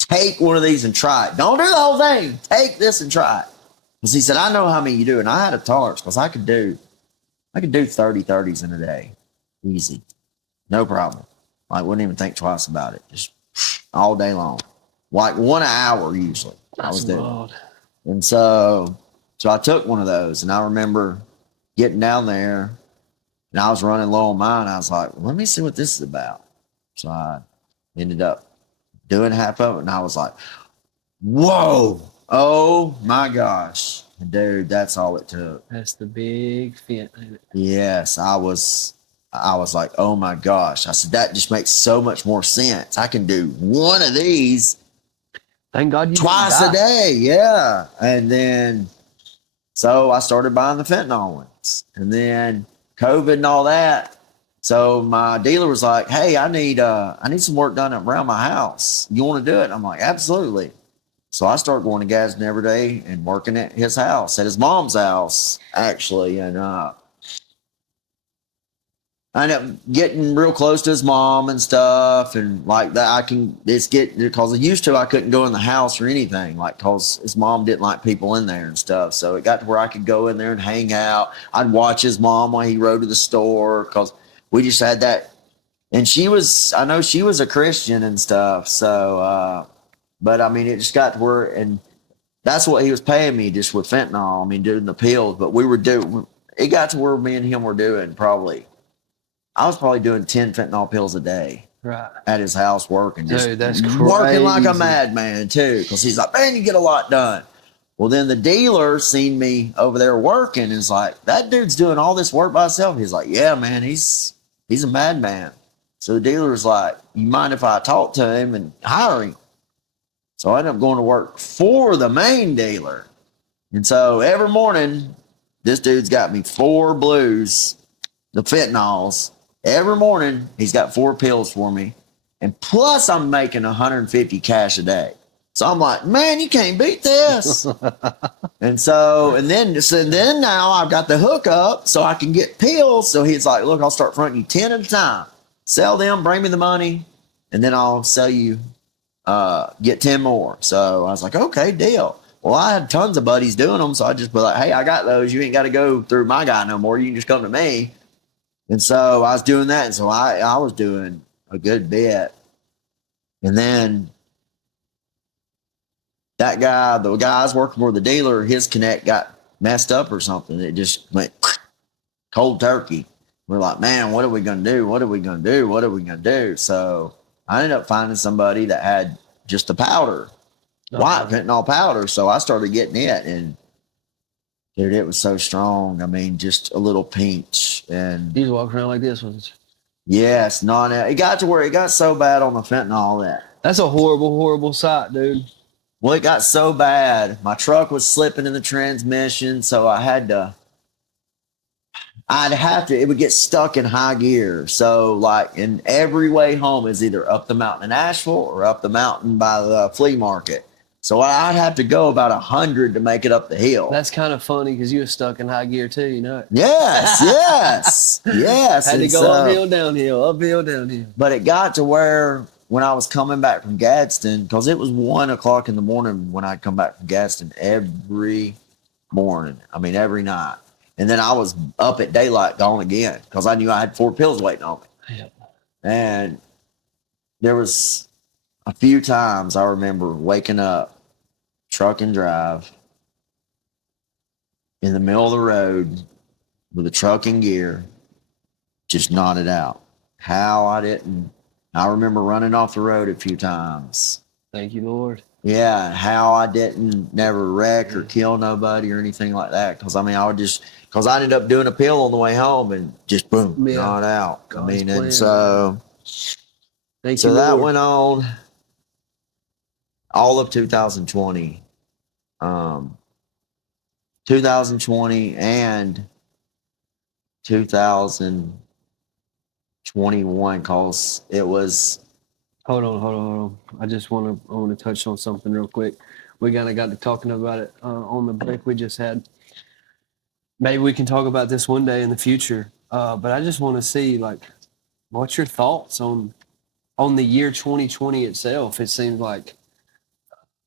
take one of these and try it. Don't do the whole thing. Take this and try it. Because he said, I know how many you do. And I had a tolerance because I could do 30 30s in a day. Easy. No problem. Like, wouldn't even think twice about it. Just all day long. Like 1 hour usually. I was doing. And so I took one of those, and I remember getting down there, and I was running low on mine. I was like, let me see what this is about. So I Ended up doing half of it, and I was like, whoa, oh my gosh. Dude, that's all it took. That's the big fit. Ain't it? Yes, I was like, oh my gosh. I said, that just makes so much more sense. I can do one of these Thank God you twice didn't a die. day. Yeah. And then so I started buying the fentanyl ones. And then COVID and all that. So my dealer was like, hey, I need some work done around my house. You want to do it? I'm like, absolutely. So I started going to Gadsden every day and working at his house, at his mom's house, actually. And I ended up getting real close to his mom and stuff. And like that, because I used to, I couldn't go in the house or anything, like, because his mom didn't like people in there and stuff. So it got to where I could go in there and hang out. I'd watch his mom while he rode to the store, because we just had that. And I know she was a Christian and stuff. So, but I mean, it just got to where, and that's what he was paying me just with fentanyl. I mean, doing the pills, but it got to where me and him were doing I was probably doing 10 fentanyl pills a day Right. at his house working. Just Dude, that's working like a crazy. madman too. Because he's like, man, you get a lot done. Well, then the dealer seen me over there working and is like, that dude's doing all this work by himself. He's like, yeah, man, he's a madman. So the dealer's like, you mind if I talk to him and hire him? So I ended up going to work for the main dealer. And so every morning, this dude's got me 4 blues, the fentanyls. Every morning, he's got 4 pills for me. And plus, I'm making 150 cash a day. So I'm like, man, you can't beat this. and then now I've got the hookup so I can get pills. So he's like, look, I'll start fronting you 10 at a time. Sell them, bring me the money, and then I'll sell you, get 10 more. So I was like, okay, deal. Well, I had tons of buddies doing them. So I just be like, hey, I got those. You ain't got to go through my guy no more. You can just come to me. And so I was doing that. And so I was doing a good bit. And then the guy I was working for, the dealer, his connect got messed up or something. It just went cold turkey. We're like, man, what are we going to do? What are we going to do? What are we going to do? So I ended up finding somebody that had just the powder, white fentanyl powder. So I started getting it. And dude, it was so strong. I mean, just a little pinch. And He's walking around like this was. yes, it got to where it got so bad on the fentanyl That's a horrible, horrible sight, dude. well, it got so bad. My truck was slipping in the transmission, so it would get stuck in high gear. So, like, in every way home is either up the mountain in Asheville or up the mountain by the flea market. So I'd have to go about 100 to make it up the hill. That's kind of funny because you were stuck in high gear too, you know it. Yes. Had to go uphill, downhill, uphill, downhill. But it got to where when I was coming back from Gadsden, because it was 1 o'clock in the morning when I'd come back from Gadsden every morning. I mean, every night. And then I was up at daylight gone again because I knew I had 4 pills waiting on me. Yep. And there was a few times I remember waking up, truck and drive, in the middle of the road with a truck and gear, just nodded out. I remember running off the road a few times. Thank you, Lord. Yeah, how I didn't never wreck or kill nobody or anything like that. Because I mean, because I ended up doing a pill on the way home and just boom, not out. God's I mean, plan, and so Thank you, that Lord. went on all of 2020, 2020 and 2021, cause it was. Hold on. I want to touch on something real quick. We kind of got to talking about it on the break we just had. Maybe we can talk about this one day in the future. But I just want to see, like, what's your thoughts on the year 2020 itself? It seems like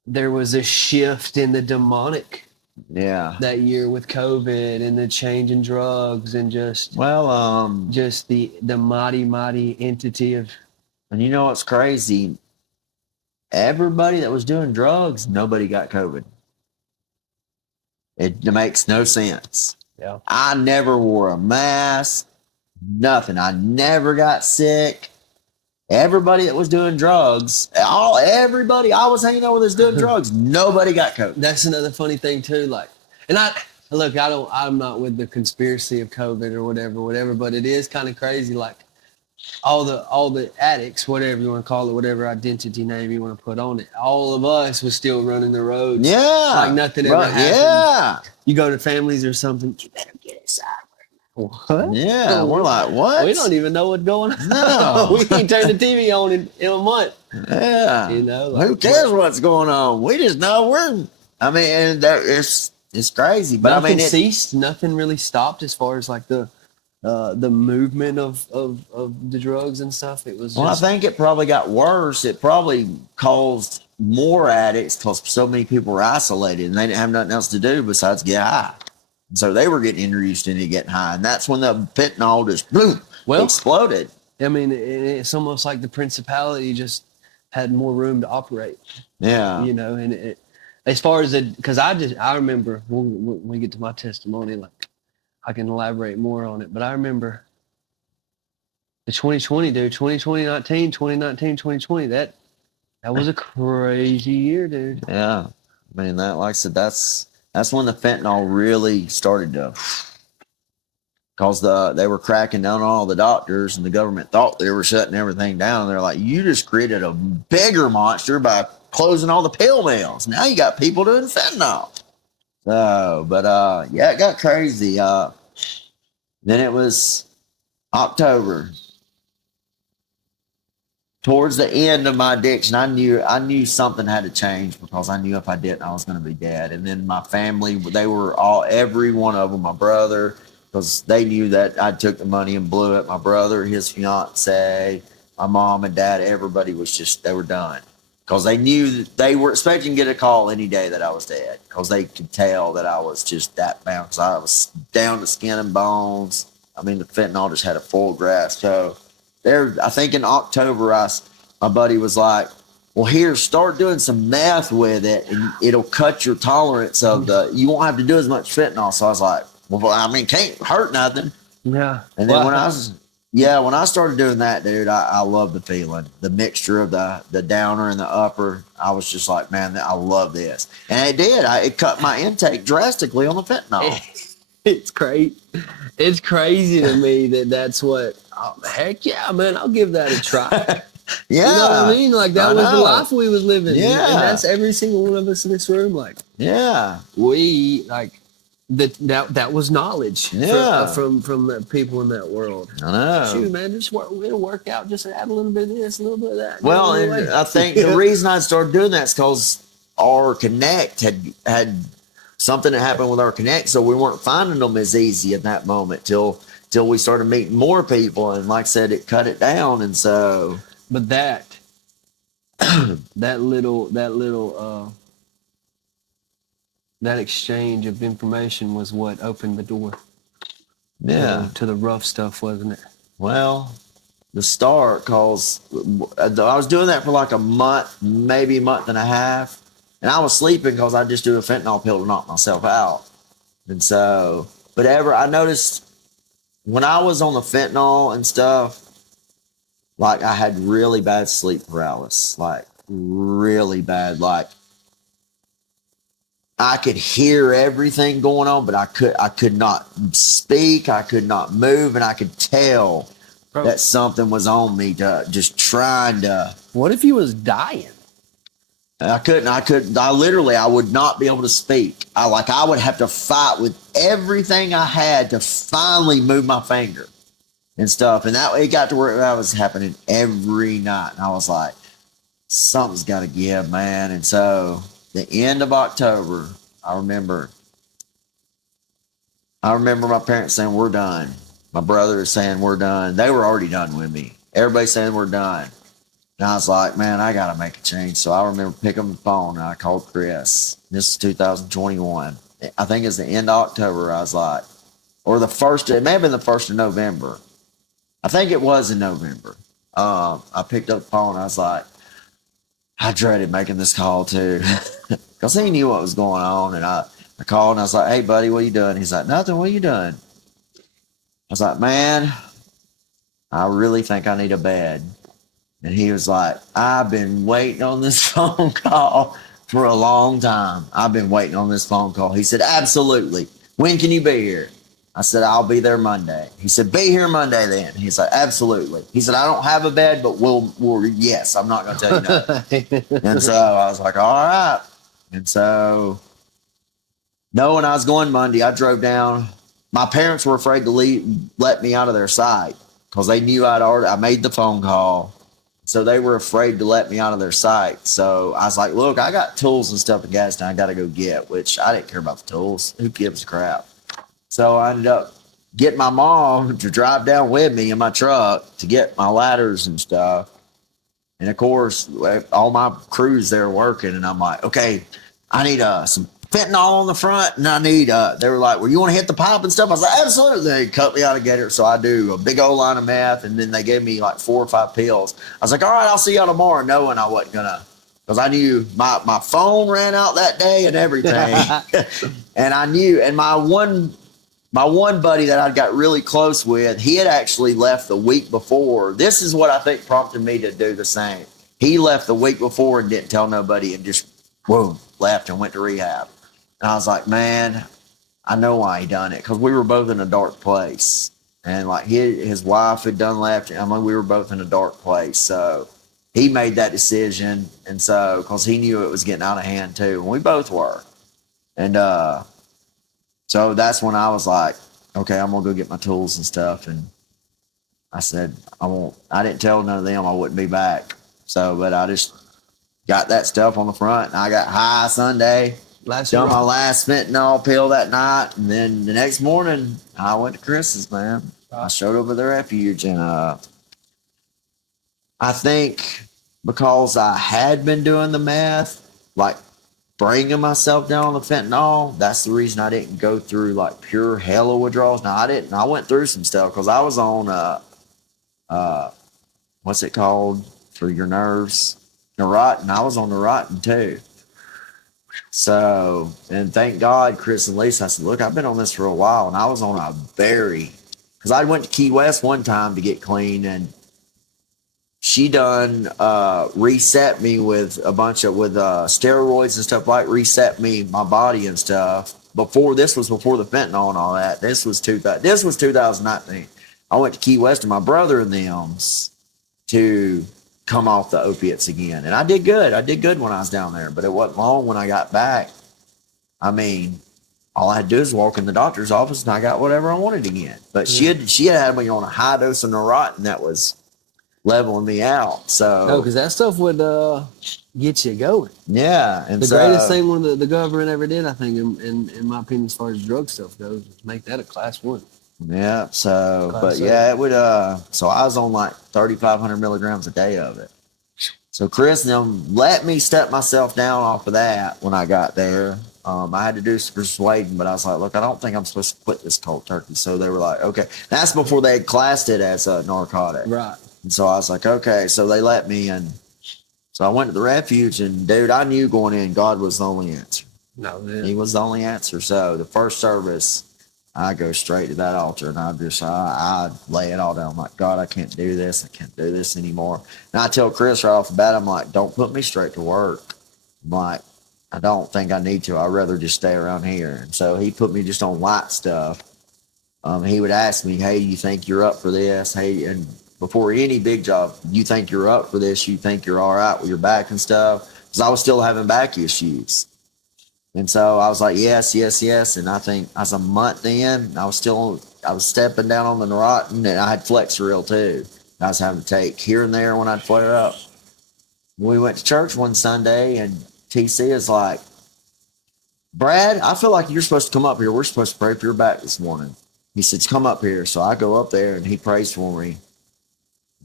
there was a shift in the demonic that year with COVID and the change in drugs and just the mighty mighty entity of. And you know what's crazy? Everybody that was doing drugs, nobody got COVID. It makes no sense. Yeah. I never wore a mask, nothing. I never got sick. Everybody that was doing drugs, everybody I was hanging out with was doing drugs. Nobody got COVID. That's another funny thing too. Like, and I'm not with the conspiracy of COVID or whatever, but it is kind of crazy. Like all the addicts, whatever you want to call it, whatever identity name you want to put on it, all of us was still running the roads. Yeah. Like nothing ever happened. Yeah. You go to families or something, you better get inside. What? Yeah. We're like, what? We don't even know what's going on. No. We ain't turned the TV on in a month. Yeah. You know, like, who cares what's going on? We just know I mean, and it's crazy. But nothing I mean, ceased. Nothing really stopped as far as like the movement of the drugs and stuff. It was. Well, I think it probably got worse. It probably caused more addicts because so many people were isolated and they didn't have nothing else to do besides get high. And so they were getting introduced into getting high, and that's when the fentanyl just boom exploded. I mean, it's almost like the principality just had more room to operate. Yeah, you know, and as far as it, because I remember when we get to my testimony, like I can elaborate more on it, but I remember the 2020, dude, 2019, 2020, that was a crazy year, dude. Yeah, I mean that, like I said, that's when the fentanyl really started to, because they were cracking down on all the doctors, and the government thought they were shutting everything down. And they're like, you just created a bigger monster by closing all the pill mills. Now you got people doing fentanyl. So, but yeah, it got crazy. Then it was October. Towards the end of my addiction, I knew something had to change, because I knew if I didn't, I was going to be dead. And then my family, they were every one of them, my brother, because they knew that I took the money and blew it. My brother, his fiance, my mom and dad, everybody was they were done, because they knew that they were expecting to get a call any day that I was dead, because they could tell that I was just that bound, because I was down to skin and bones. I mean, the fentanyl just had a full grasp. So I think in October, my buddy was like, well, here, start doing some meth with it, and it'll cut your tolerance of you won't have to do as much fentanyl. So I was like, well, I mean, can't hurt nothing. Yeah. And then when I started doing that, dude, I love the feeling, the mixture of the downer and the upper. I was just like, man, I love this. And it did. It cut my intake drastically on the fentanyl. It's crazy. It's crazy to me that's what. Oh, heck yeah, man! I'll give that a try. Yeah, you know what I mean. Like that was the life we was living. Yeah, and that's every single one of us in this room. Like, yeah, we like that was knowledge. Yeah, from the people in that world. I know. Shoot, man, we'll work out. Just add a little bit of this, a little bit of that. Well, and I think the reason I started doing that is because our Connect had something that happened with our Connect, so we weren't finding them as easy at that moment till we started meeting more people, and like I said, it cut it down. And so, but that little that exchange of information was what opened the door. Yeah, to the rough stuff, wasn't it? Well, the start, cause I was doing that for like a month, maybe a month and a half, and I was sleeping because I just do a fentanyl pill to knock myself out. And so, but I noticed when I was on the fentanyl and stuff, like I had really bad sleep paralysis, like really bad. Like I could hear everything going on, but I could not speak, I could not move, and I could tell that something was on me, to just trying to. What if you was dying? I would not be able to speak. I would have to fight with everything I had to finally move my finger and stuff. And it got to where that was happening every night. And I was like, something's got to give, man. And so the end of October, I remember my parents saying, we're done. My brother is saying, we're done. They were already done with me. Everybody's saying we're done. And I was like, man, I got to make a change. So I remember picking up the phone and I called Chris. This is 2021. I think it's the end of October. I was like, or it may have been the 1st of November. I think it was in November. I picked up the phone. I was like, I dreaded making this call too, because he knew what was going on. And I called and I was like, hey, buddy, what are you doing? He's like, nothing. What are you doing? I was like, man, I really think I need a bed. And he was like, I've been waiting on this phone call for a long time. I've been waiting on this phone call. He said, absolutely. When can you be here? I said, I'll be there Monday. He said, be here Monday then. He's like, absolutely. He said, I don't have a bed, but yes, I'm not going to tell you no. And so I was like, all right. And so knowing I was going Monday, I drove down. My parents were afraid to let me out of their sight because they knew I made the phone call. So they were afraid to let me out of their sight. So I was like, look, I got tools and stuff in Gadsden I got to go get, which I didn't care about the tools. Who gives a crap? So I ended up getting my mom to drive down with me in my truck to get my ladders and stuff. And of course, all my crew's there working, and I'm like, okay, I need some fentanyl on the front, and I need. They were like, well, you want to hit the pipe and stuff? I was like, absolutely. They cut me out of Gator, so I do a big old line of meth, and then they gave me like 4 or 5 pills. I was like, all right, I'll see y'all tomorrow, knowing I wasn't gonna, because I knew my phone ran out that day and everything, and I knew, and my one buddy that I got really close with, he had actually left the week before. This is what I think prompted me to do the same. He left the week before and didn't tell nobody and just, boom, left and went to rehab. And I was like, man, I know why he done it, because we were both in a dark place. And like his wife had done left. I mean, we were both in a dark place. So he made that decision. And so, because he knew it was getting out of hand too. And we both were. And so that's when I was like, okay, I'm gonna go get my tools and stuff. And I said, I didn't tell none of them I wouldn't be back. So, but I just got that stuff on the front, and I got high Sunday, done my last fentanyl pill that night. And then the next morning I went to Chris's, man. I showed up at the refuge, and I think because I had been doing the meth, like bringing myself down on the fentanyl, that's the reason I didn't go through like pure hell of withdrawals. Now I didn't. I went through some stuff because I was on what's it called for your nerves? Neurotin. I was on Neurotin too. So, and thank God, Chris and Lisa, I said, look, I've been on this for a while, and I was on a because I went to Key West one time to get clean, and she done reset me with a bunch of steroids and stuff, like reset me my body and stuff. Before the fentanyl and all that. This was 2019. I went to Key West to my brother and them's to come off the opiates again, and I did good. I did good when I was down there, but it wasn't long when I got back. I mean, all I had to do is walk in the doctor's office, and I got whatever I wanted again. But she had me on a high dose of Neurotin that was leveling me out. So no, because that stuff would get you going. Yeah, and the greatest thing one the government ever did, I think, in my opinion, as far as drug stuff goes, is make that a class 1. Yeah. So, Class but A. yeah, it would. So I was on like 3,500 milligrams a day of it. So Chris and them let me step myself down off of that when I got there. I had to do some persuading, but I was like, look, I don't think I'm supposed to quit this cold turkey. So they were like, okay. That's before they had classed it as a narcotic. Right. And so I was like, okay. So they let me in. So I went to the refuge, and dude, I knew going in, God was the only answer. No, man. He was the only answer. So the first service, I go straight to that altar, and I lay it all down. I'm like, God, I can't do this. I can't do this anymore. And I tell Chris right off the bat, I'm like, don't put me straight to work. I'm like, I don't think I need to. I'd rather just stay around here. And so he put me just on light stuff. He would ask me, hey, you think you're up for this? Hey, and before any big job, you think you're up for this? You think you're all right with your back and stuff? Because I was still having back issues. And so I was like, yes, yes, yes. And I think I was a month in, I was stepping down on the Neurotin, and I had Flexeril too. I was having to take here and there when I'd flare up. We went to church one Sunday, and TC is like, Brad, I feel like you're supposed to come up here. We're supposed to pray for your back this morning. He said, come up here. So I go up there, and he prays for me.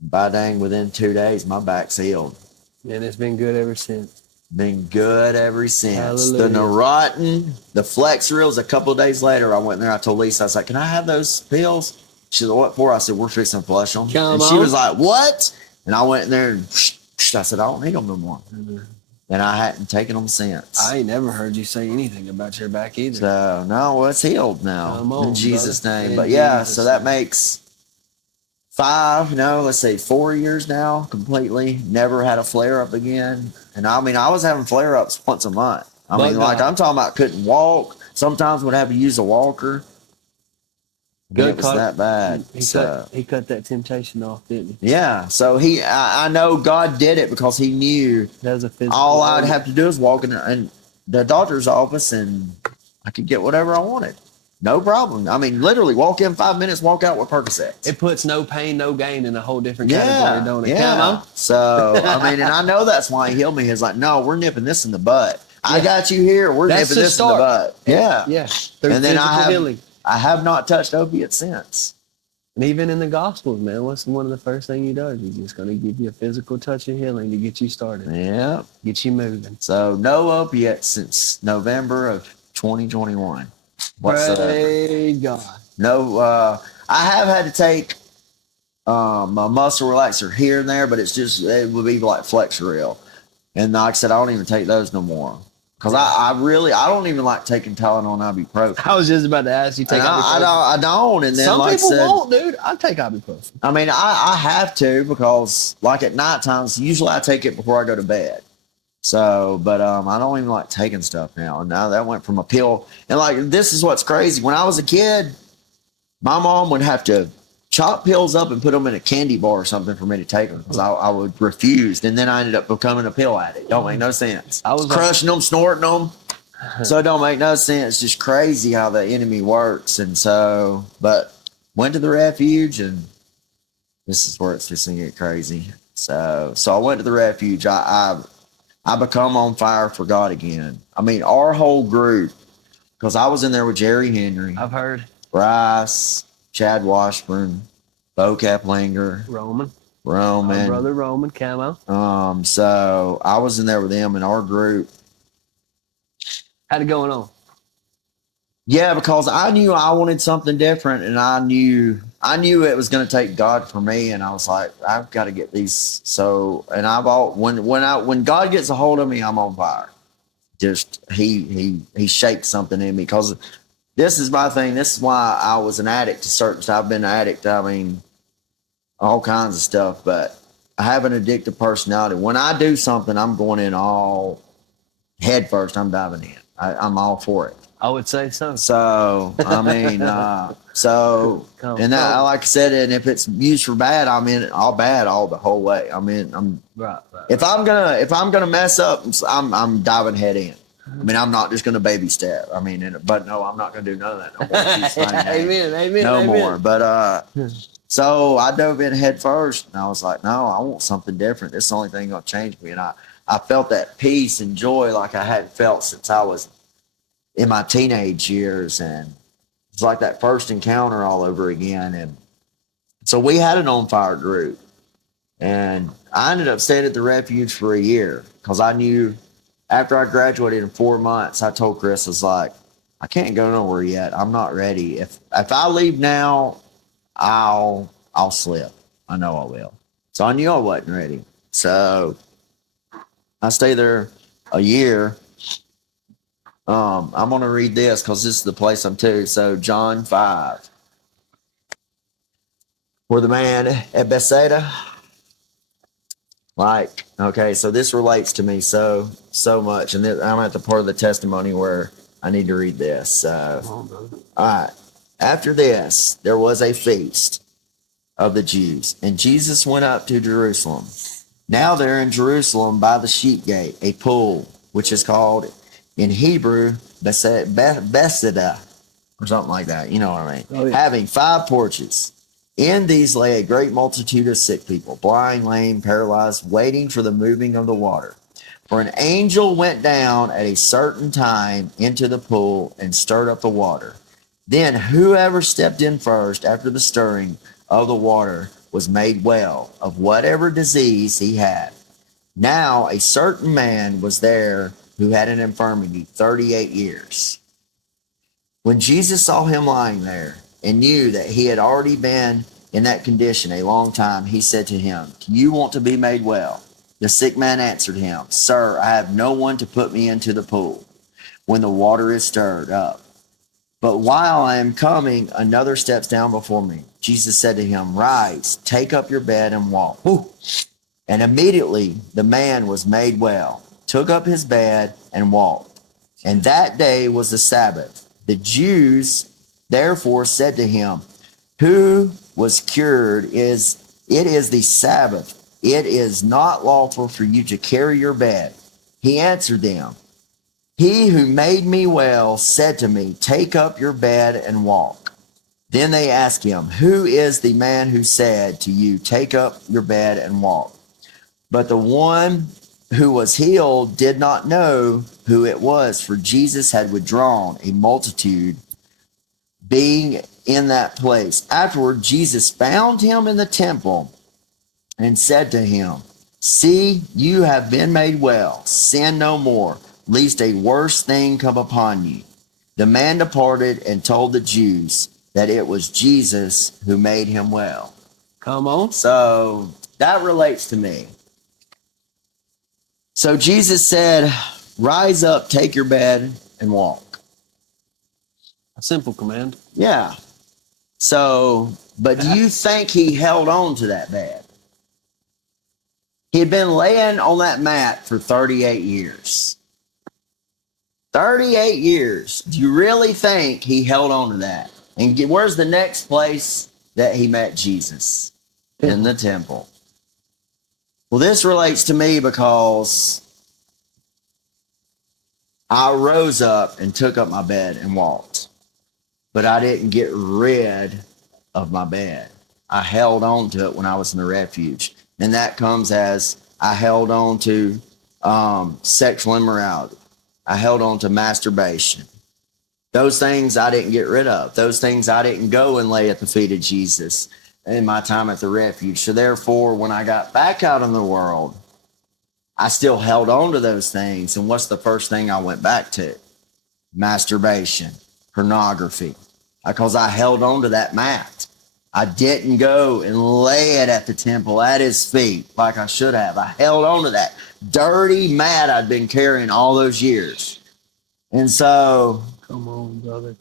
By dang, within 2 days, my back's healed. And it's been good ever since. Been good ever since. Hallelujah. The Neurotin, the Flexerils, a couple of days later, I went in there, I told Lisa, I was like, can I have those pills? She said, what for? I said, we're fixing to flush them. And she was like, what? And I went in there, and I said, I don't need them no more. Mm-hmm. And I hadn't taken them since. I ain't never heard you say anything about your back either. So, no, it's healed now. Come on, in Jesus' brother. name. In But yeah, Jesus' so that name. makes 5, no, let's say 4 years now, completely. Never had a flare up again. And I mean, I was having flare ups once a month. I But mean, like God. I'm talking about couldn't walk. Sometimes would have to use a walker. I mean, Good it was cut. that bad. He cut that temptation off, didn't he? Yeah. So I know God did it because he knew That was a physical. all I'd have to do is walk in the doctor's office and I could get whatever I wanted. No problem. I mean, literally walk in 5 minutes, walk out with Percocets. It puts no pain, no gain in a whole different category, don't it? Yeah. Camo? So, I mean, and I know that's why he healed me. He's like, no, we're nipping this in the butt. I got you here. We're That's nipping the this in the start. butt. Yeah. Yeah. Through And then physical healing. I have not touched opiates since. And even in the Gospels, man, what's one of the first things he does? He's just going to give you a physical touch of healing to get you started, Yeah. get you moving. So no opiates since November of 2021. Whatsoever. Praise God. No, I have had to take a muscle relaxer here and there, but it would be like Flexeril. And like I said, I don't even take those no more. Because I don't even like taking Tylenol and ibuprofen. I was just about to ask you, take ibuprofen. I don't. And then Some like people I said, won't, dude. I take ibuprofen. I mean, I have to because like at night times, usually I take it before I go to bed. So, but I don't even like taking stuff now. And now that went from a pill. And like, this is what's crazy. When I was a kid, my mom would have to chop pills up and put them in a candy bar or something for me to take them because I would refuse. And then I ended up becoming a pill addict. Don't make no sense. I was crushing them, snorting them. So it don't make no sense. Just crazy how the enemy works. And so, but went to the refuge and this is where it's just going to get crazy. So I went to the refuge. I become on fire for God again. I mean, our whole group, because I was in there with Jerry Henry. I've heard. Bryce, Chad Washburn, Bo Kaplinger, Roman. My brother Roman, Camo. So I was in there with them in our group. How'd it going on? Yeah, because I knew I wanted something different, and I knew it was going to take God for me, and I was like, I've got to get these. So, and when God gets a hold of me, I'm on fire. Just he shakes something in me because this is my thing. This is why I was an addict to certain stuff. I've been an addict. I mean, all kinds of stuff, but I have an addictive personality. When I do something, I'm going in all head first. I'm diving in. I'm all for it. I would say so. So, I mean, and that, like I said, and if it's used for bad, I'm in all bad all the whole way. I'm right. If I'm gonna mess up, I'm diving head in. I mean, I'm not just gonna baby step. I mean, but no, I'm not gonna do none of that no more. Amen. No more. But so I dove in head first, and I was like, no, I want something different. This is the only thing gonna change me. And I felt that peace and joy like I hadn't felt since I was in my teenage years, and it's like that first encounter all over again. And so we had an on fire group, and I ended up staying at the refuge for a year because I knew after I graduated in 4 months, I told Chris, I was like, I can't go nowhere yet. I'm not ready. If I leave now, I'll slip. I know I will. So I knew I wasn't ready. So I stayed there a year. I'm going to read this because this is the place I'm to. So John 5. Where the man at Bethsaida, like, okay, so this relates to me so much. And I'm at the part of the testimony where I need to read this. All right. After this, there was a feast of the Jews, and Jesus went up to Jerusalem. Now there in Jerusalem by the sheep gate, a pool, which is called in Hebrew, Bethesda, or something like that. You know what I mean? Oh, yeah. Having 5 porches. In these lay a great multitude of sick people, blind, lame, paralyzed, waiting for the moving of the water. For an angel went down at a certain time into the pool and stirred up the water. Then whoever stepped in first after the stirring of the water was made well of whatever disease he had. Now a certain man was there who had an infirmity 38 years. When Jesus saw him lying there and knew that he had already been in that condition a long time, he said to him, "Do you want to be made well?" The sick man answered him, "Sir, I have no one to put me into the pool when the water is stirred up. But while I am coming, another steps down before me. Jesus said to him, "Rise, take up your bed and walk." Woo. And immediately the man was made well, took up his bed and walked. And that day was the Sabbath. The Jews therefore said to him, "Who was cured it is the Sabbath. It is not lawful for you to carry your bed." He answered them, "He who made me well said to me, 'Take up your bed and walk.'" Then they asked him, "Who is the man who said to you, 'Take up your bed and walk'?" But the one who was healed did not know who it was, for Jesus had withdrawn, a multitude being in that place. Afterward, Jesus found him in the temple and said to him, "See, you have been made well. Sin no more, lest a worse thing come upon you." The man departed and told the Jews that it was Jesus who made him well. Come on. So that relates to me. So Jesus said, "Rise up, take your bed, and walk." A simple command. Yeah. So, but do you think he held on to that bed? He had been laying on that mat for 38 years. 38 years. Do you really think he held on to that? And where's the next place that he met Jesus? In the temple. Well, this relates to me because I rose up and took up my bed and walked. But I didn't get rid of my bed. I held on to it when I was in the refuge. And that comes as I held on to sexual immorality. I held on to masturbation. Those things I didn't get rid of. Those things I didn't go and lay at the feet of Jesus in my time at the refuge. So therefore, when I got back out in the world, I still held on to those things. And what's the first thing I went back to? Masturbation, pornography, because I held on to that mat. I didn't go and lay it at the temple at his feet like I should have. I held on to that dirty mat I'd been carrying all those years. And so, Come on, brother.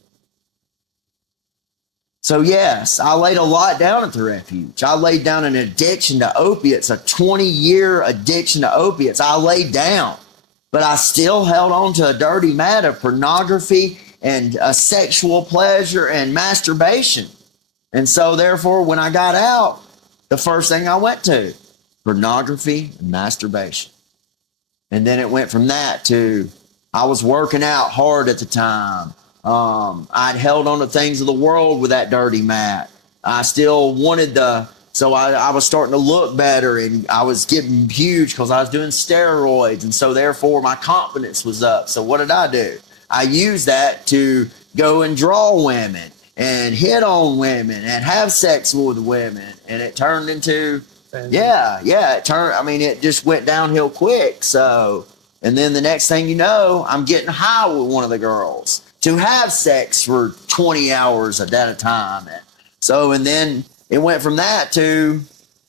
So yes, I laid a lot down at the refuge. I laid down an addiction to opiates, a 20-year addiction to opiates. I laid down, but I still held on to a dirty mat of pornography and sexual pleasure and masturbation. And so therefore, when I got out, the first thing I went to, pornography and masturbation. And then it went from that to, I was working out hard at the time. I'd held on to things of the world with that dirty mat. I still wanted so I was starting to look better, and I was getting huge because I was doing steroids. And so therefore my confidence was up. So what did I do? I used that to go and draw women and hit on women and have sex with women. And it turned into, it just went downhill quick. So, and then the next thing you know, I'm getting high with one of the girls to have sex for 20 hours at a time. And then it went from that to,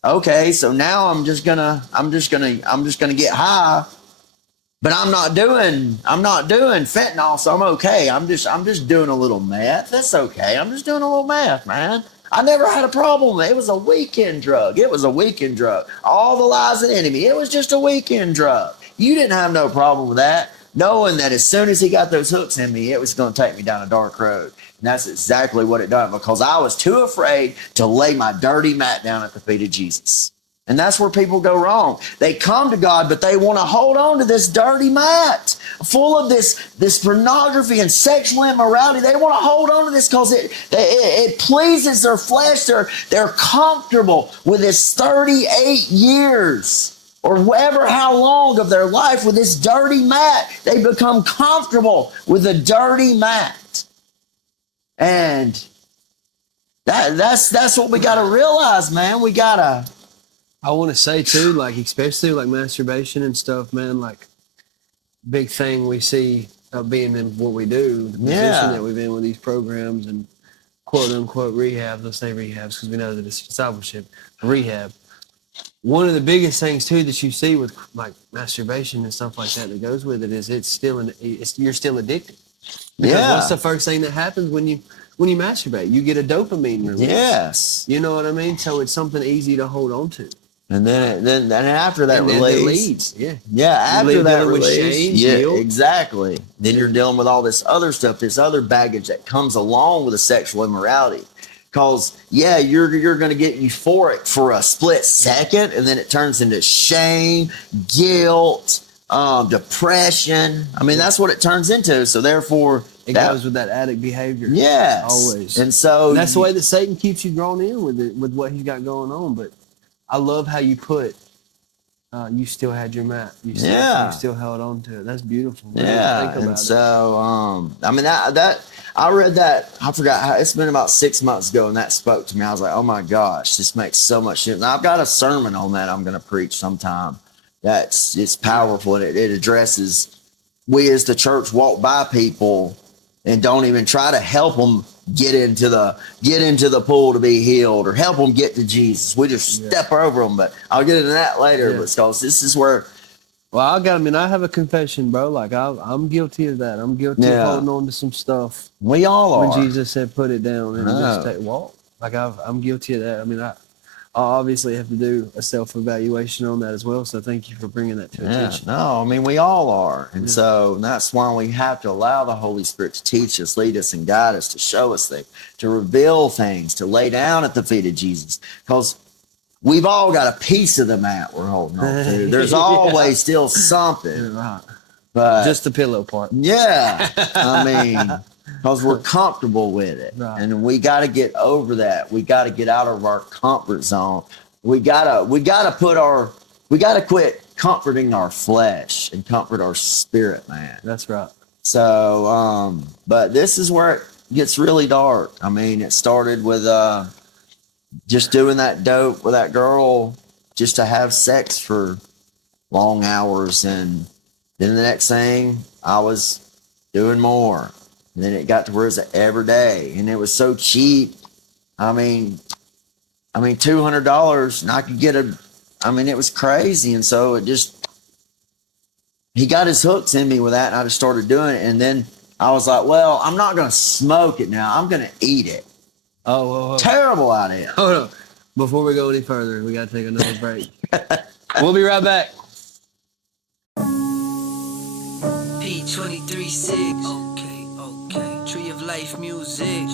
okay, so now I'm just gonna get high, but I'm not doing fentanyl, so I'm okay. I'm just doing a little meth. That's okay. I'm just doing a little meth, man. I never had a problem. It was a weekend drug. All the lies of the enemy. It was just a weekend drug. You didn't have no problem with that, knowing that as soon as he got those hooks in me, it was going to take me down a dark road. And that's exactly what it done, because I was too afraid to lay my dirty mat down at the feet of Jesus. And that's where people go wrong. They come to God, but they want to hold on to this dirty mat full of this pornography and sexual immorality. They want to hold on to this because it pleases their flesh. They're comfortable with this 38 years or how long of their life with this dirty mat. They become comfortable with a dirty mat. And that's what we got to realize, man. I want to say too, like, especially like masturbation and stuff, man, like, big thing we see of being in what we do, the position that we've been with these programs and quote unquote rehabs. Let's say rehabs because we know that it's discipleship, rehab. One of the biggest things too that you see with like masturbation and stuff like that goes with it is you're still addicted. Because what's the first thing that happens when you when you masturbate. You get a dopamine release. Yes. You know what I mean? So it's something easy to hold on to. And then after that And then release, it leads. Yeah. yeah, after that dealing with release, shame, yeah, guilt. exactly. Then you're dealing with all this other stuff, this other baggage that comes along with a sexual immorality. Because you're going to get euphoric for a split second, and then it turns into shame, guilt, depression. I mean, that's what it turns into. So therefore, It goes with that addict behavior. Yes, Always. And so And that's the way that Satan keeps you drawn in with it, with what he's got going on. But I love how you put, you still had your mat. You still held on to it. That's beautiful. Yeah. Think about and so, I mean, that I read that, I forgot how, it's been about 6 months ago, and that spoke to me. I was like, oh my gosh, this makes so much sense. Now, I've got a sermon on that I'm going to preach sometime. It's powerful, and it addresses, we as the church walk by people and don't even try to help them get into the pool to be healed or help them get to Jesus. We just step over them. But I'll get into that later, because this is where. Well, I have a confession, bro. Like I'm guilty of that. I'm guilty of holding on to some stuff. We all are. When Jesus said, "Put it down and just take walk." Like I'm guilty of that. I mean, I obviously have to do a self-evaluation on that as well. So thank you for bringing that to attention. No, I mean, we all are. And so that's why we have to allow the Holy Spirit to teach us, lead us, and guide us, to show us things, to reveal things, to lay down at the feet of Jesus. Because we've all got a piece of the mat we're holding on to. There's always still something. Right. But Just the pillow part. Yeah. I mean, because we're comfortable with it. Right. And we got to get over that. We got to get out of our comfort zone. We got to quit comforting our flesh and comfort our spirit, man. That's right. So, but this is where it gets really dark. I mean, it started with just doing that dope with that girl just to have sex for long hours. And then the next thing, I was doing more. And then it got to where it's every day. And it was so cheap. I mean, $200, and I could get it was crazy. And so he got his hooks in me with that, and I just started doing it. And then I was like, well, I'm not going to smoke it now. I'm going to eat it. Oh, Terrible idea. hold on. Before we go any further, we got to take another break. We'll be right back. P23.6. Okay. Tree of Life music.